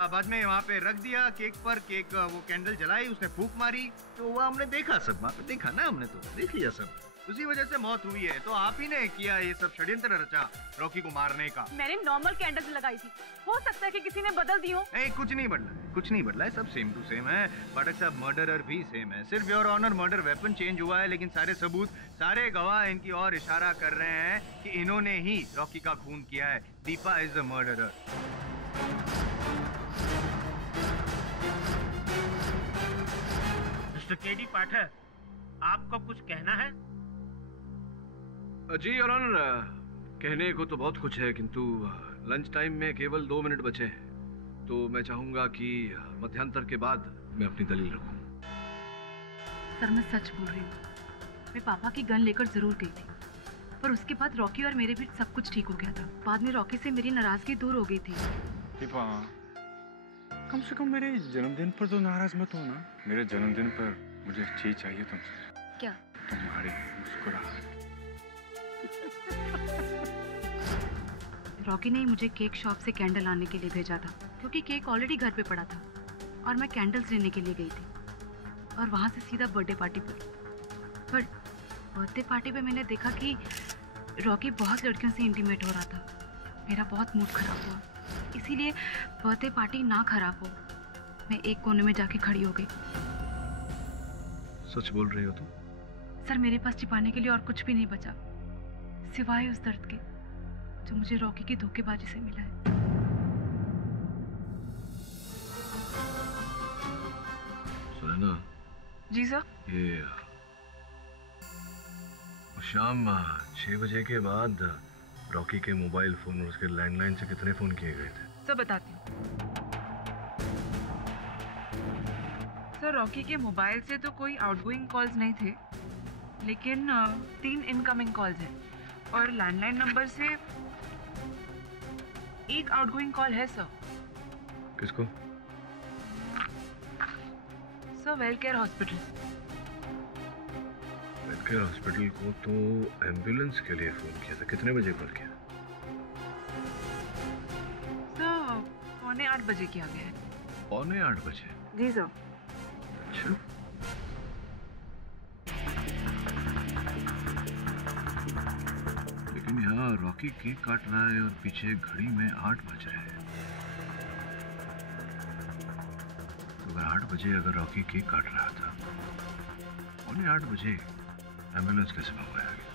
बाद में वहाँ पे रख दिया केक पर, केक वो कैंडल जलाई, उसने फूंक मारी, तो वो हमने देखा, सब वहाँ पे देखा ना, हमने तो देख लिया सब, उसी वजह से मौत हुई है। तो आप ही ने किया ये सब षड्यंत्र रचा रॉकी को मारने का। मैंने नॉर्मल कैंडल्स लगाई थी, हो सकता है कि किसी ने बदल दी हो। नहीं, कुछ नहीं बदला है, कुछ नहीं बदला है, सब सेम टू सेम है। पाठक साहब, मर्डरर भी सेम है, सिर्फ your honour murder weapon change हुआ है, लेकिन सारे सबूत, सारे गवाह इनकी ओर इशारा कर रहे हैं कि इन्होंने ही रॉकी का खून किया है। Deepa is the murderer. Mister KD Pathak, आपको कुछ कहना है? जी योर ऑनर, कहने को तो बहुत कुछ है, किंतु लंच टाइम में केवल 2 मिनट बचे हैं, तो मैं चाहूंगा कि मध्यांतर के बाद मैं अपनी दलील रखूं। सर, मैं सच बोल रही हूँ। मैं पापा की गन लेकर जरूर गई थी, पर उसके बाद रॉकी और मेरे बीच सब कुछ ठीक हो गया था। बाद में रॉकी से मेरी नाराजगी दूर हो गई थी। दीपा, कम से कम मेरे जन्मदिन पर तो नाराज मत हो ना। मेरे जन्मदिन पर मुझे चीज चाहिए तुमसे। क्या? तुम्हारी मुस्कुराहट। रॉकी ने मुझे केक शॉप से कैंडल लाने के लिए भेजा था, क्योंकि केक ऑलरेडी घर पे पड़ा था और मैं कैंडल्स लेने के लिए गई थी, और वहाँ से सीधा बर्थडे पार्टी पर बर्थडे पार्टी पे मैंने देखा कि रॉकी बहुत लड़कियों से इंटीमेट हो रहा था। मेरा बहुत मूड खराब हुआ, इसीलिए बर्थडे पार्टी ना खराब हो, मैं एक कोने में जाके खड़ी हो गई। सच बोल रही हो तुम? सर, मेरे पास छिपाने के लिए और कुछ भी नहीं बचा, सिवाय उस दर्द के जो मुझे रॉकी की धोखेबाजी से मिला है। सुनना जी सर। ये शाम 6 बजे के बाद रॉकी के मोबाइल फोन और उसके लैंडलाइन से कितने फोन किए गए थे? सर, बताती हूँ। सर, रॉकी के मोबाइल से तो कोई आउटगोइंग कॉल्स नहीं थे, लेकिन 3 इनकमिंग कॉल्स हैं, और लैंडलाइन नंबर से एक आउटगोइंग कॉल है सर। किसको? Sir, Welcare hospital. Welcare hospital को तो एम्बुलेंस के लिए फोन किया था। कितने बजे कॉल किया? सर, 7:45 बजे किया गया है। 7:45 बजे? जी सर। अच्छा, लेकिन यहाँ रॉकी केक काट रहा है और पीछे घड़ी में 8 बज रहे हैं। तो अगर 8 बजे अगर रॉकी केक काट रहा था, 7:45 बजे एम्बुलेंस कैसे मंगवाया गया?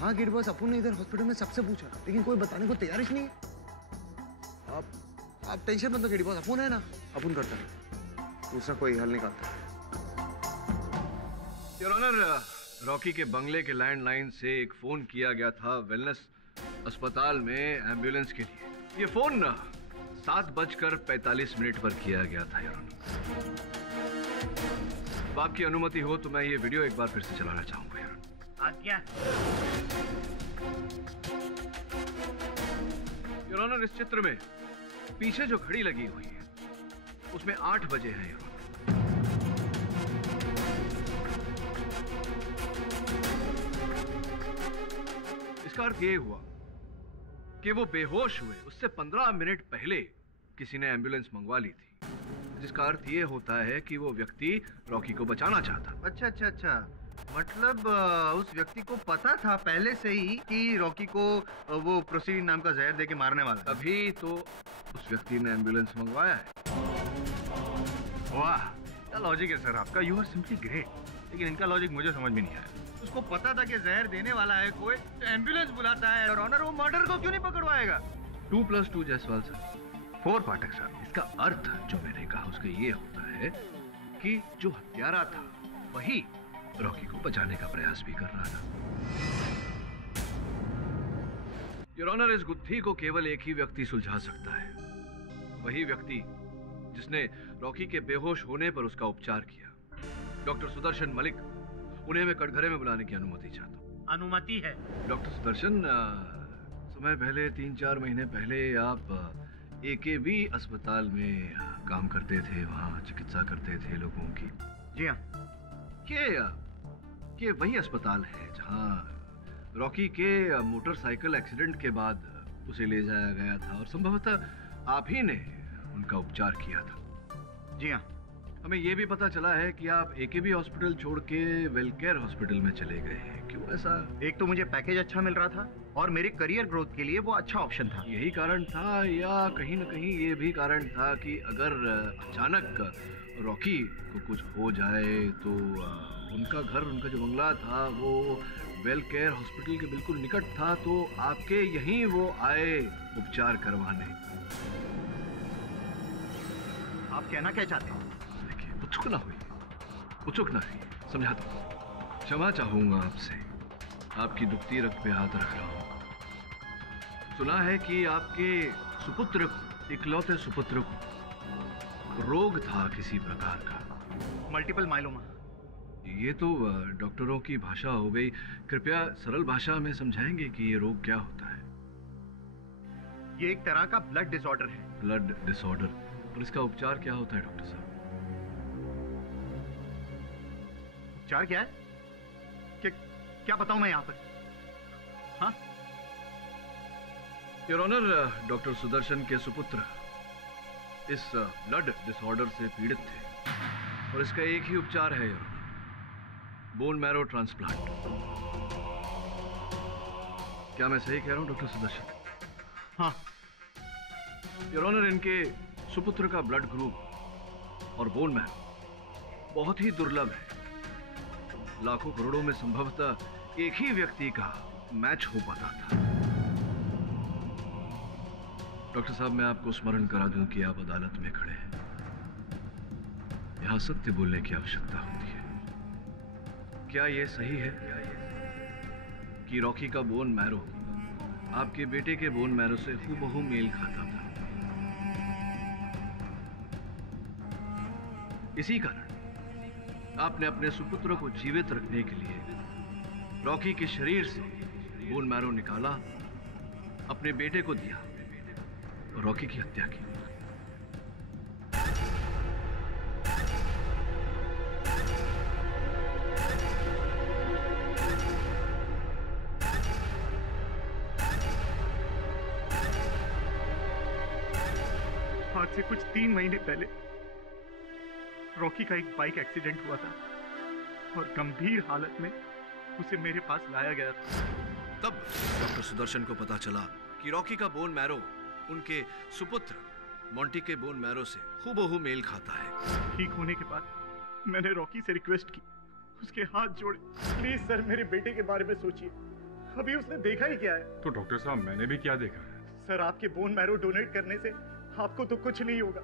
हाँ गेट बॉस, अपुन ने इधर हॉस्पिटल में सबसे पूछा, लेकिन कोई बताने को तैयार ही नहीं है। आप टेंशन मत लो गेट बॉस, अपुन है ना, अपुन करता है, दूसरा कोई हल निकालता है। योर ऑनर, रॉकी के बंगले के लैंडलाइन से एक फोन किया गया था वेलनेस अस्पताल में एम्बुलेंस के लिए। ये फोन 7:45 पर किया गया था। योर ऑनर, अब आपकी अनुमति हो तो मैं ये वीडियो एक बार फिर से चलाना चाहूंगा। यार आज्ञा। योर ऑनर, इस चित्र में पीछे जो घड़ी लगी हुई है उसमें 8 बजे है। योर ऑनर, इसका अर्थ ये हुआ कि वो बेहोश हुए उससे 15 मिनट पहले किसी ने एम्बुलेंस मंगवा ली थी, जिसका अर्थ ये होता है कि वो व्यक्ति रॉकी को बचाना चाहता। अच्छा अच्छा अच्छा, मतलब उस व्यक्ति को पता था पहले से ही कि रॉकी को वो प्रोसीडिन नाम का जहर देके मारने वाला है। तभी तो उस व्यक्ति ने एम्बुलेंस मंगवाया है। वाह, क्या लॉजिक है सर आपका, यू आर सिंपली ग्रेट। लेकिन इनका लॉजिक मुझे समझ में नहीं आया। उसको पता था कि जहर देने वाला है कोई, तो एम्बुलेंस बुलाता है, और ऑनर वो मर्डर को क्यों नहीं पकड़वाएगा? 2+2 जायसवाल सर। 4 पाठक साहब। इसका अर्थ जो मैंने कहा उसका ये होता है कि जो हत्यारा था वही रॉकी को बचाने का प्रयास भी कर रहा था। योर ऑनर, इस गुत्थी को केवल एक ही व्यक्ति सुलझा सकता है, वही व्यक्ति जिसने रॉकी के बेहोश होने पर उसका उपचार किया। डॉक्टर सुदर्शन मलिक, उन्हें मैं कटघरे में बुलाने की अनुमति चाहता हूँ। अनुमति है। डॉक्टर सुदर्शन, समय पहले 3-4 महीने पहले आप AKB अस्पताल में काम करते थे, वहाँ चिकित्सा करते थे लोगों की। जी हाँ। ये वही अस्पताल है जहाँ रॉकी के मोटरसाइकिल एक्सीडेंट के बाद उसे ले जाया गया था और संभवतः आप ही ने उनका उपचार किया था। जी हाँ। हमें यह भी पता चला है कि आप एकेबी हॉस्पिटल छोड़ के वेलकेयर हॉस्पिटल में चले गए हैं। क्यों ऐसा? एक तो मुझे पैकेज अच्छा मिल रहा था और मेरे करियर ग्रोथ के लिए वो अच्छा ऑप्शन था। यही कारण था या कहीं न कहीं ये भी कारण था कि अगर अचानक रॉकी को कुछ हो जाए तो उनका घर, उनका जो बंगला था वो वेलकेयर हॉस्पिटल के बिल्कुल निकट था, तो आपके यहीं वो आए उपचार करवाने। आप कहना क्या चाहते हैं? उत्सुक ना हुई, उत्सुक ना हुई, समझाता हूँ। क्षमा चाहूंगा आपसे, आपकी दुखती रग पे हाथ रख रहा हूँ। सुना है कि आपके सुपुत्र को, इकलौते सुपुत्र को रोग था किसी प्रकार का। Multiple myeloma. ये तो डॉक्टरों की भाषा हो गई, कृपया सरल भाषा में समझाएंगे कि ये रोग क्या होता है? ये एक तरह का ब्लड डिसऑर्डर है। Blood disorder. और इसका उपचार क्या होता है डॉक्टर साहब? उपचार क्या है? क्या बताऊं मैं यहाँ पर? हाँ? योर ऑनर, डॉक्टर सुदर्शन के सुपुत्र इस ब्लड डिसऑर्डर से पीड़ित थे और इसका एक ही उपचार है your honour, bone marrow transplant. क्या मैं सही कह रहा हूं डॉक्टर सुदर्शन? हाँ। योर ऑनर, इनके सुपुत्र का ब्लड ग्रुप और बोन मैरो बहुत ही दुर्लभ है। लाखों करोड़ों में संभवतः एक ही व्यक्ति का मैच हो पाता था। डॉक्टर साहब, मैं आपको स्मरण करा दूं कि आप अदालत में खड़े हैं। यहां सत्य बोलने की आवश्यकता होती है। क्या यह सही है कि रॉकी का बोन मैरो आपके बेटे के बोन मैरो से हूबहू मेल खाता था? इसी कारण आपने अपने सुपुत्र को जीवित रखने के लिए रॉकी के शरीर से बोन मैरो निकाला, अपने बेटे को दिया और रॉकी की हत्या की। आज से कुछ 3 महीने पहले रॉकी का एक बाइक एक्सीडेंट हुआ था और गंभीर हालत में उसे मेरे पास लाया गया था। तब डॉक्टर सुदर्शन को पता चला कि रॉकी का बोन मैरो उनके सुपुत्र मोंटी के बोन मैरो से हूबहू मेल खाता है। ठीक होने के बाद मैंने रॉकी से रिक्वेस्ट की, उसके हाथ जोड़े, प्लीज सर मेरे बेटे के बारे में सोचिए, अभी उसने देखा ही क्या है। तो डॉक्टर साहब, मैंने भी क्या देखा है? सर, आपके बोन मैरो डोनेट करने से आपको तो कुछ नहीं होगा,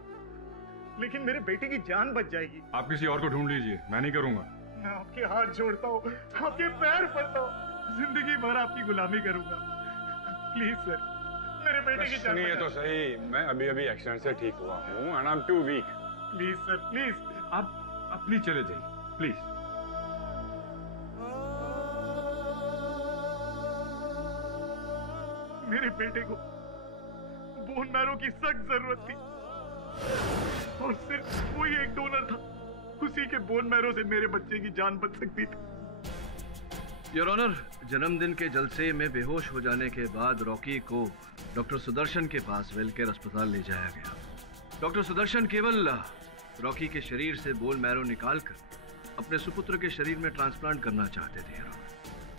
लेकिन मेरे बेटे की जान बच जाएगी। आप किसी और को ढूंढ लीजिए, मैं नहीं करूंगा। मैं आपके हाथ जोड़ता हूँ, आपके पैर पड़ता हूँ, जिंदगी भर आपकी गुलामी करूंगा। प्लीज सर, मेरे बेटे की जान सुनिए तो सही, मैं अभी अभी एक्सीडेंट से ठीक हुआ हूँ and I am too weak. Please sir, please. आप प्लीज चले जाइए, प्लीज। मेरे बेटे को बोन मैरो की सख्त जरूरत थी और सिर्फ कोई एक डोनर था, उसी के बोन मैरो से मेरे बच्चे की जान बच सकती थी। योर ऑनर, जन्मदिन के जलसे में बेहोश हो जाने के बाद रॉकी को डॉक्टर सुदर्शन के पास वेलकेयर अस्पताल ले जाया गया। डॉक्टर सुदर्शन केवल रॉकी के शरीर से बोन मैरो निकालकर अपने सुपुत्र के शरीर में ट्रांसप्लांट करना चाहते थे,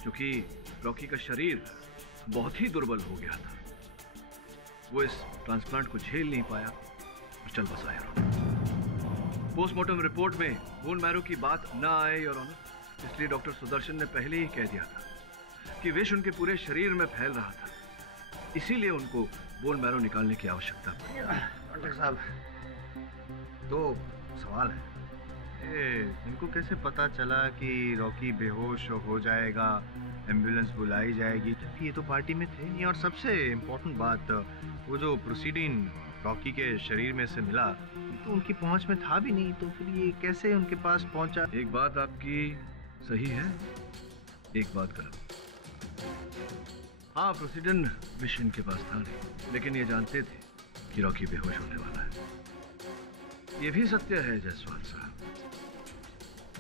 क्योंकि रॉकी का शरीर बहुत ही दुर्बल हो गया था। वो इस ट्रांसप्लांट को झेल नहीं पाया और चल बसा यार। पोस्टमार्टम रिपोर्ट में बोन मैरो की बात ना आए योर ऑनर, इसलिए डॉक्टर सुदर्शन ने पहले ही कह दिया था कि विष उनके पूरे शरीर में फैल रहा था, इसीलिए उनको बोन मैरो निकालने की आवश्यकता पड़ी। डॉक्टर साहब, तो सवाल है, इनको कैसे पता चला कि रॉकी बेहोश हो जाएगा, एम्बुलेंस बुलाई जाएगी, जबकि ये तो पार्टी में थे नहीं? और सबसे इम्पोर्टेंट बात, वो जो प्रोसीडिंग रॉकी के शरीर में से मिला तो उनकी पहुंच में था भी नहीं, तो फिर ये कैसे उनके पास पहुंचा? एक बात आपकी सही है, एक बात गलत। हाँ, प्रोसीडिंग विष इनके पास था नहीं, लेकिन ये जानते थे कि रॉकी बेहोश होने वाला है। ये भी सत्य है जायसवाल साहब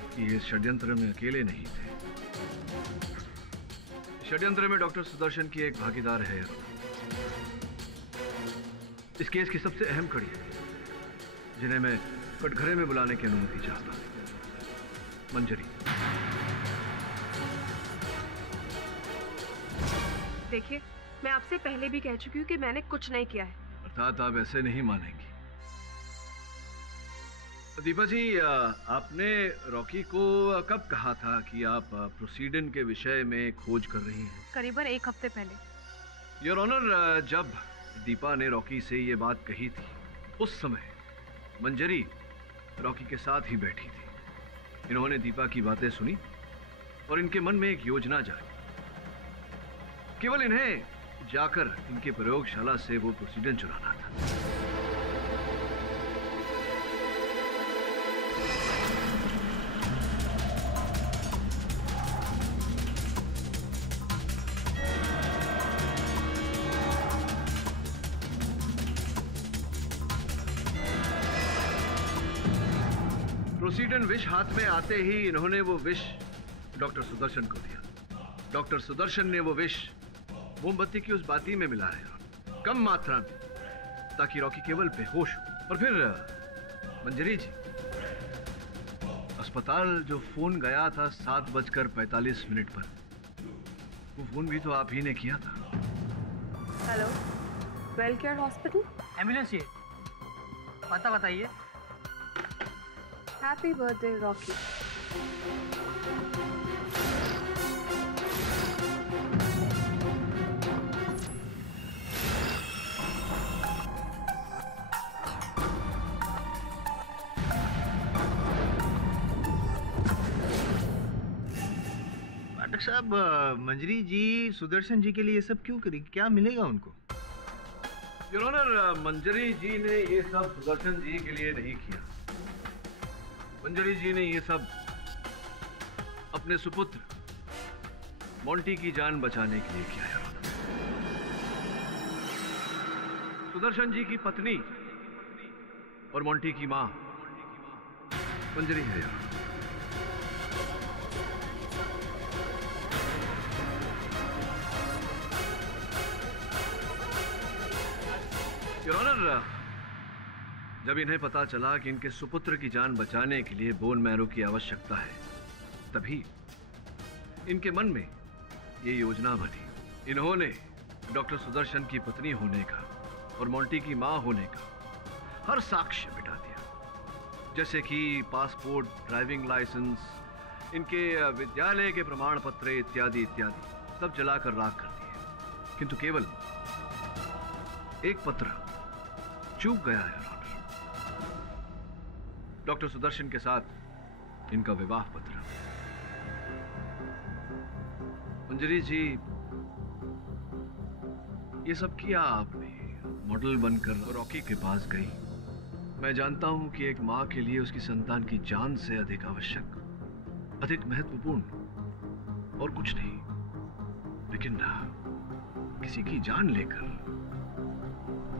कि ये षड्यंत्र में अकेले नहीं थे। षड्यंत्र में डॉक्टर सुदर्शन की एक भागीदार है। इस केस की सबसे अहम कड़ी जिन्हें मैं कटघरे में बुलाने की अनुमति चाहता हूं, मंजरी। देखिए, मैं आपसे पहले भी कह चुकी हूँ कि मैंने कुछ नहीं किया है। अर्थात आप ऐसे नहीं मानेंगी। दीपा जी, आपने रॉकी को कब कहा था कि आप प्रोसीडन के विषय में खोज कर रही हैं? करीबन 1 हफ्ते पहले। योर ऑनर, जब दीपा ने रॉकी से ये बात कही थी, उस समय मंजरी रॉकी के साथ ही बैठी थी। इन्होंने दीपा की बातें सुनी और इनके मन में एक योजना जागी। केवल इन्हें जाकर इनके प्रयोगशाला से वो प्रोसीडन चुराना था। प्रोसीडन विष हाथ में आते ही इन्होंने वो विष डॉक्टर सुदर्शन को दिया। डॉक्टर सुदर्शन ने वो विष मोमबत्ती की उस बाती में मिलाया, कम मात्रा में, ताकि रॉकी केवल बेहोश हो। और फिर मंजरी जी, अस्पताल जो फोन गया था 7:45 पर, वो फोन भी तो आप ही ने किया था। Hello, well care hospital. Ambulance चाहिए, पता बताइए। Happy birthday Rocky. डॉक्टर साहब, मंजरी जी सुदर्शन जी के लिए ये सब क्यों करी? क्या मिलेगा उनको? योर ऑनर, मंजरी जी ने ये सब सुदर्शन जी के लिए नहीं किया। मंजरी जी ने ये सब अपने सुपुत्र मोंटी की जान बचाने के लिए किया है। सुदर्शन जी की पत्नी और मोंटी की मां मंजरी है। योर ऑनर, जब इन्हें पता चला कि इनके सुपुत्र की जान बचाने के लिए बोन मैरो की आवश्यकता है, तभी इनके मन में ये योजना बनी। इन्होंने डॉक्टर सुदर्शन की पत्नी होने का और मोंटी की मां होने का हर साक्ष्य मिटा दिया, जैसे कि पासपोर्ट, ड्राइविंग लाइसेंस, इनके विद्यालय के प्रमाण पत्र इत्यादि इत्यादि सब जलाकर राख कर दिए। किंतु केवल एक पत्र चूक गया है, डॉक्टर सुदर्शन के साथ इनका विवाह पत्र। मंजरी जी, ये सब किया आपने। मॉडल बनकर रॉकी के पास गई। मैं जानता हूं कि एक मां के लिए उसकी संतान की जान से अधिक आवश्यक, अधिक महत्वपूर्ण और कुछ नहीं। लेकिन किसी की जान लेकर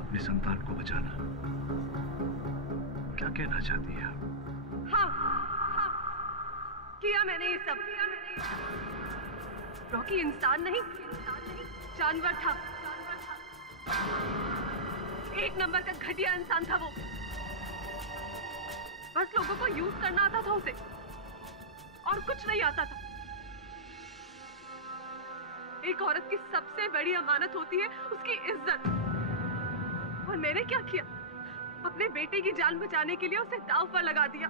अपनी संतान को बचाना, क्या कहना चाहती है? हाँ, किया मैंने ये सब। रॉकी इंसान नहीं, जानवर था। एक नंबर का घटिया इंसान था वो। बस लोगों को यूज करना आता था उसे, और कुछ नहीं आता था। एक औरत की सबसे बड़ी अमानत होती है उसकी इज्जत। और मैंने क्या किया? अपने बेटे की जान बचाने के लिए उसे दांव पर लगा दिया।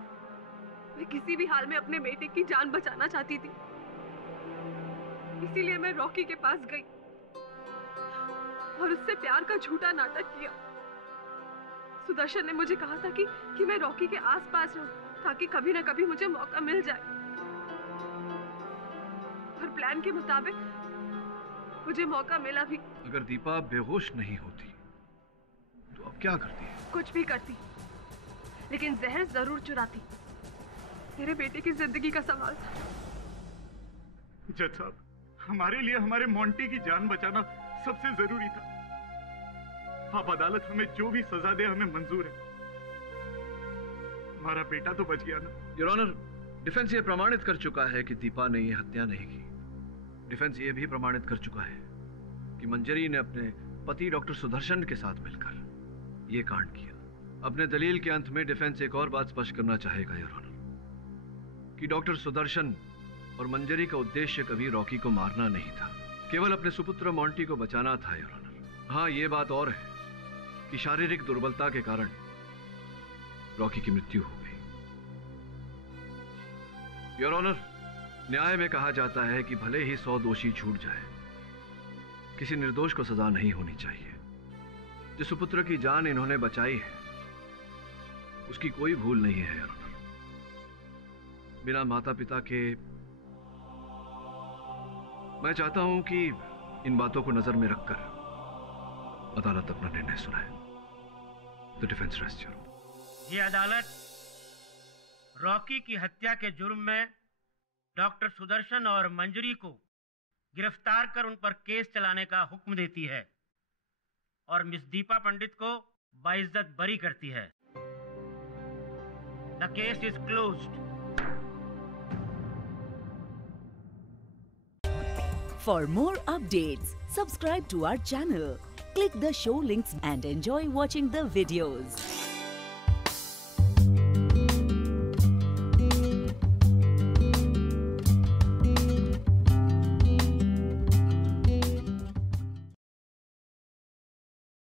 मैं किसी भी हाल में अपने बेटे की जान बचाना चाहती थी, इसीलिए मैं रॉकी के पास गई और उससे प्यार का झूठा नाटक किया। सुदर्शन ने मुझे कहा था कि मैं रॉकी के आसपास रहूं, ताकि कभी ना कभी मुझे मौका मिल जाए। और प्लान के मुताबिक मुझे मौका मिला भी। अगर दीपा बेहोश नहीं होती तो अब क्या करती? कुछ भी करती, लेकिन जहर जरूर चुराती। तेरे बेटे की जिंदगी का सवाल था। जज साहब, हमारे लिए हमारे मोंटी की जान बचाना सबसे जरूरी था। आप अदालत हमें जो भी सजा दे हमें मंजूर है। हमारा बेटा तो बच गया ना। योर ऑनर, डिफेंस ये प्रमाणित कर चुका है कि दीपा ने ये हत्या नहीं की। डिफेंस ये भी प्रमाणित कर चुका है कि मंजरी ने अपने पति डॉक्टर सुदर्शन के साथ मिलकर ये कांड किया। अपने दलील के अंत में डिफेंस एक और बात स्पष्ट करना चाहेगा योर ऑनर, कि डॉक्टर सुदर्शन और मंजरी का उद्देश्य कभी रॉकी को मारना नहीं था, केवल अपने सुपुत्र मोंटी को बचाना था योर ऑनर। हाँ, ये बात और है कि शारीरिक दुर्बलता के कारण रॉकी की मृत्यु हो गई। योर ऑनर, न्याय में कहा जाता है कि भले ही 100 दोषी छूट जाए, किसी निर्दोष को सजा नहीं होनी चाहिए। जिस सुपुत्र की जान इन्होंने बचाई है उसकी कोई भूल नहीं है योर ऑनर। बिना माता पिता के मैं चाहता हूं कि इन बातों को नजर में रखकर अदालत अपना निर्णय सुनाए। The defence rest your honour. ये अदालत रॉकी की हत्या के जुर्म में डॉक्टर सुदर्शन और मंजरी को गिरफ्तार कर उन पर केस चलाने का हुक्म देती है और मिस दीपा पंडित को बाइज्जत बरी करती है। The case is closed. For more updates, subscribe to our channel, click the show links and enjoy watching the videos.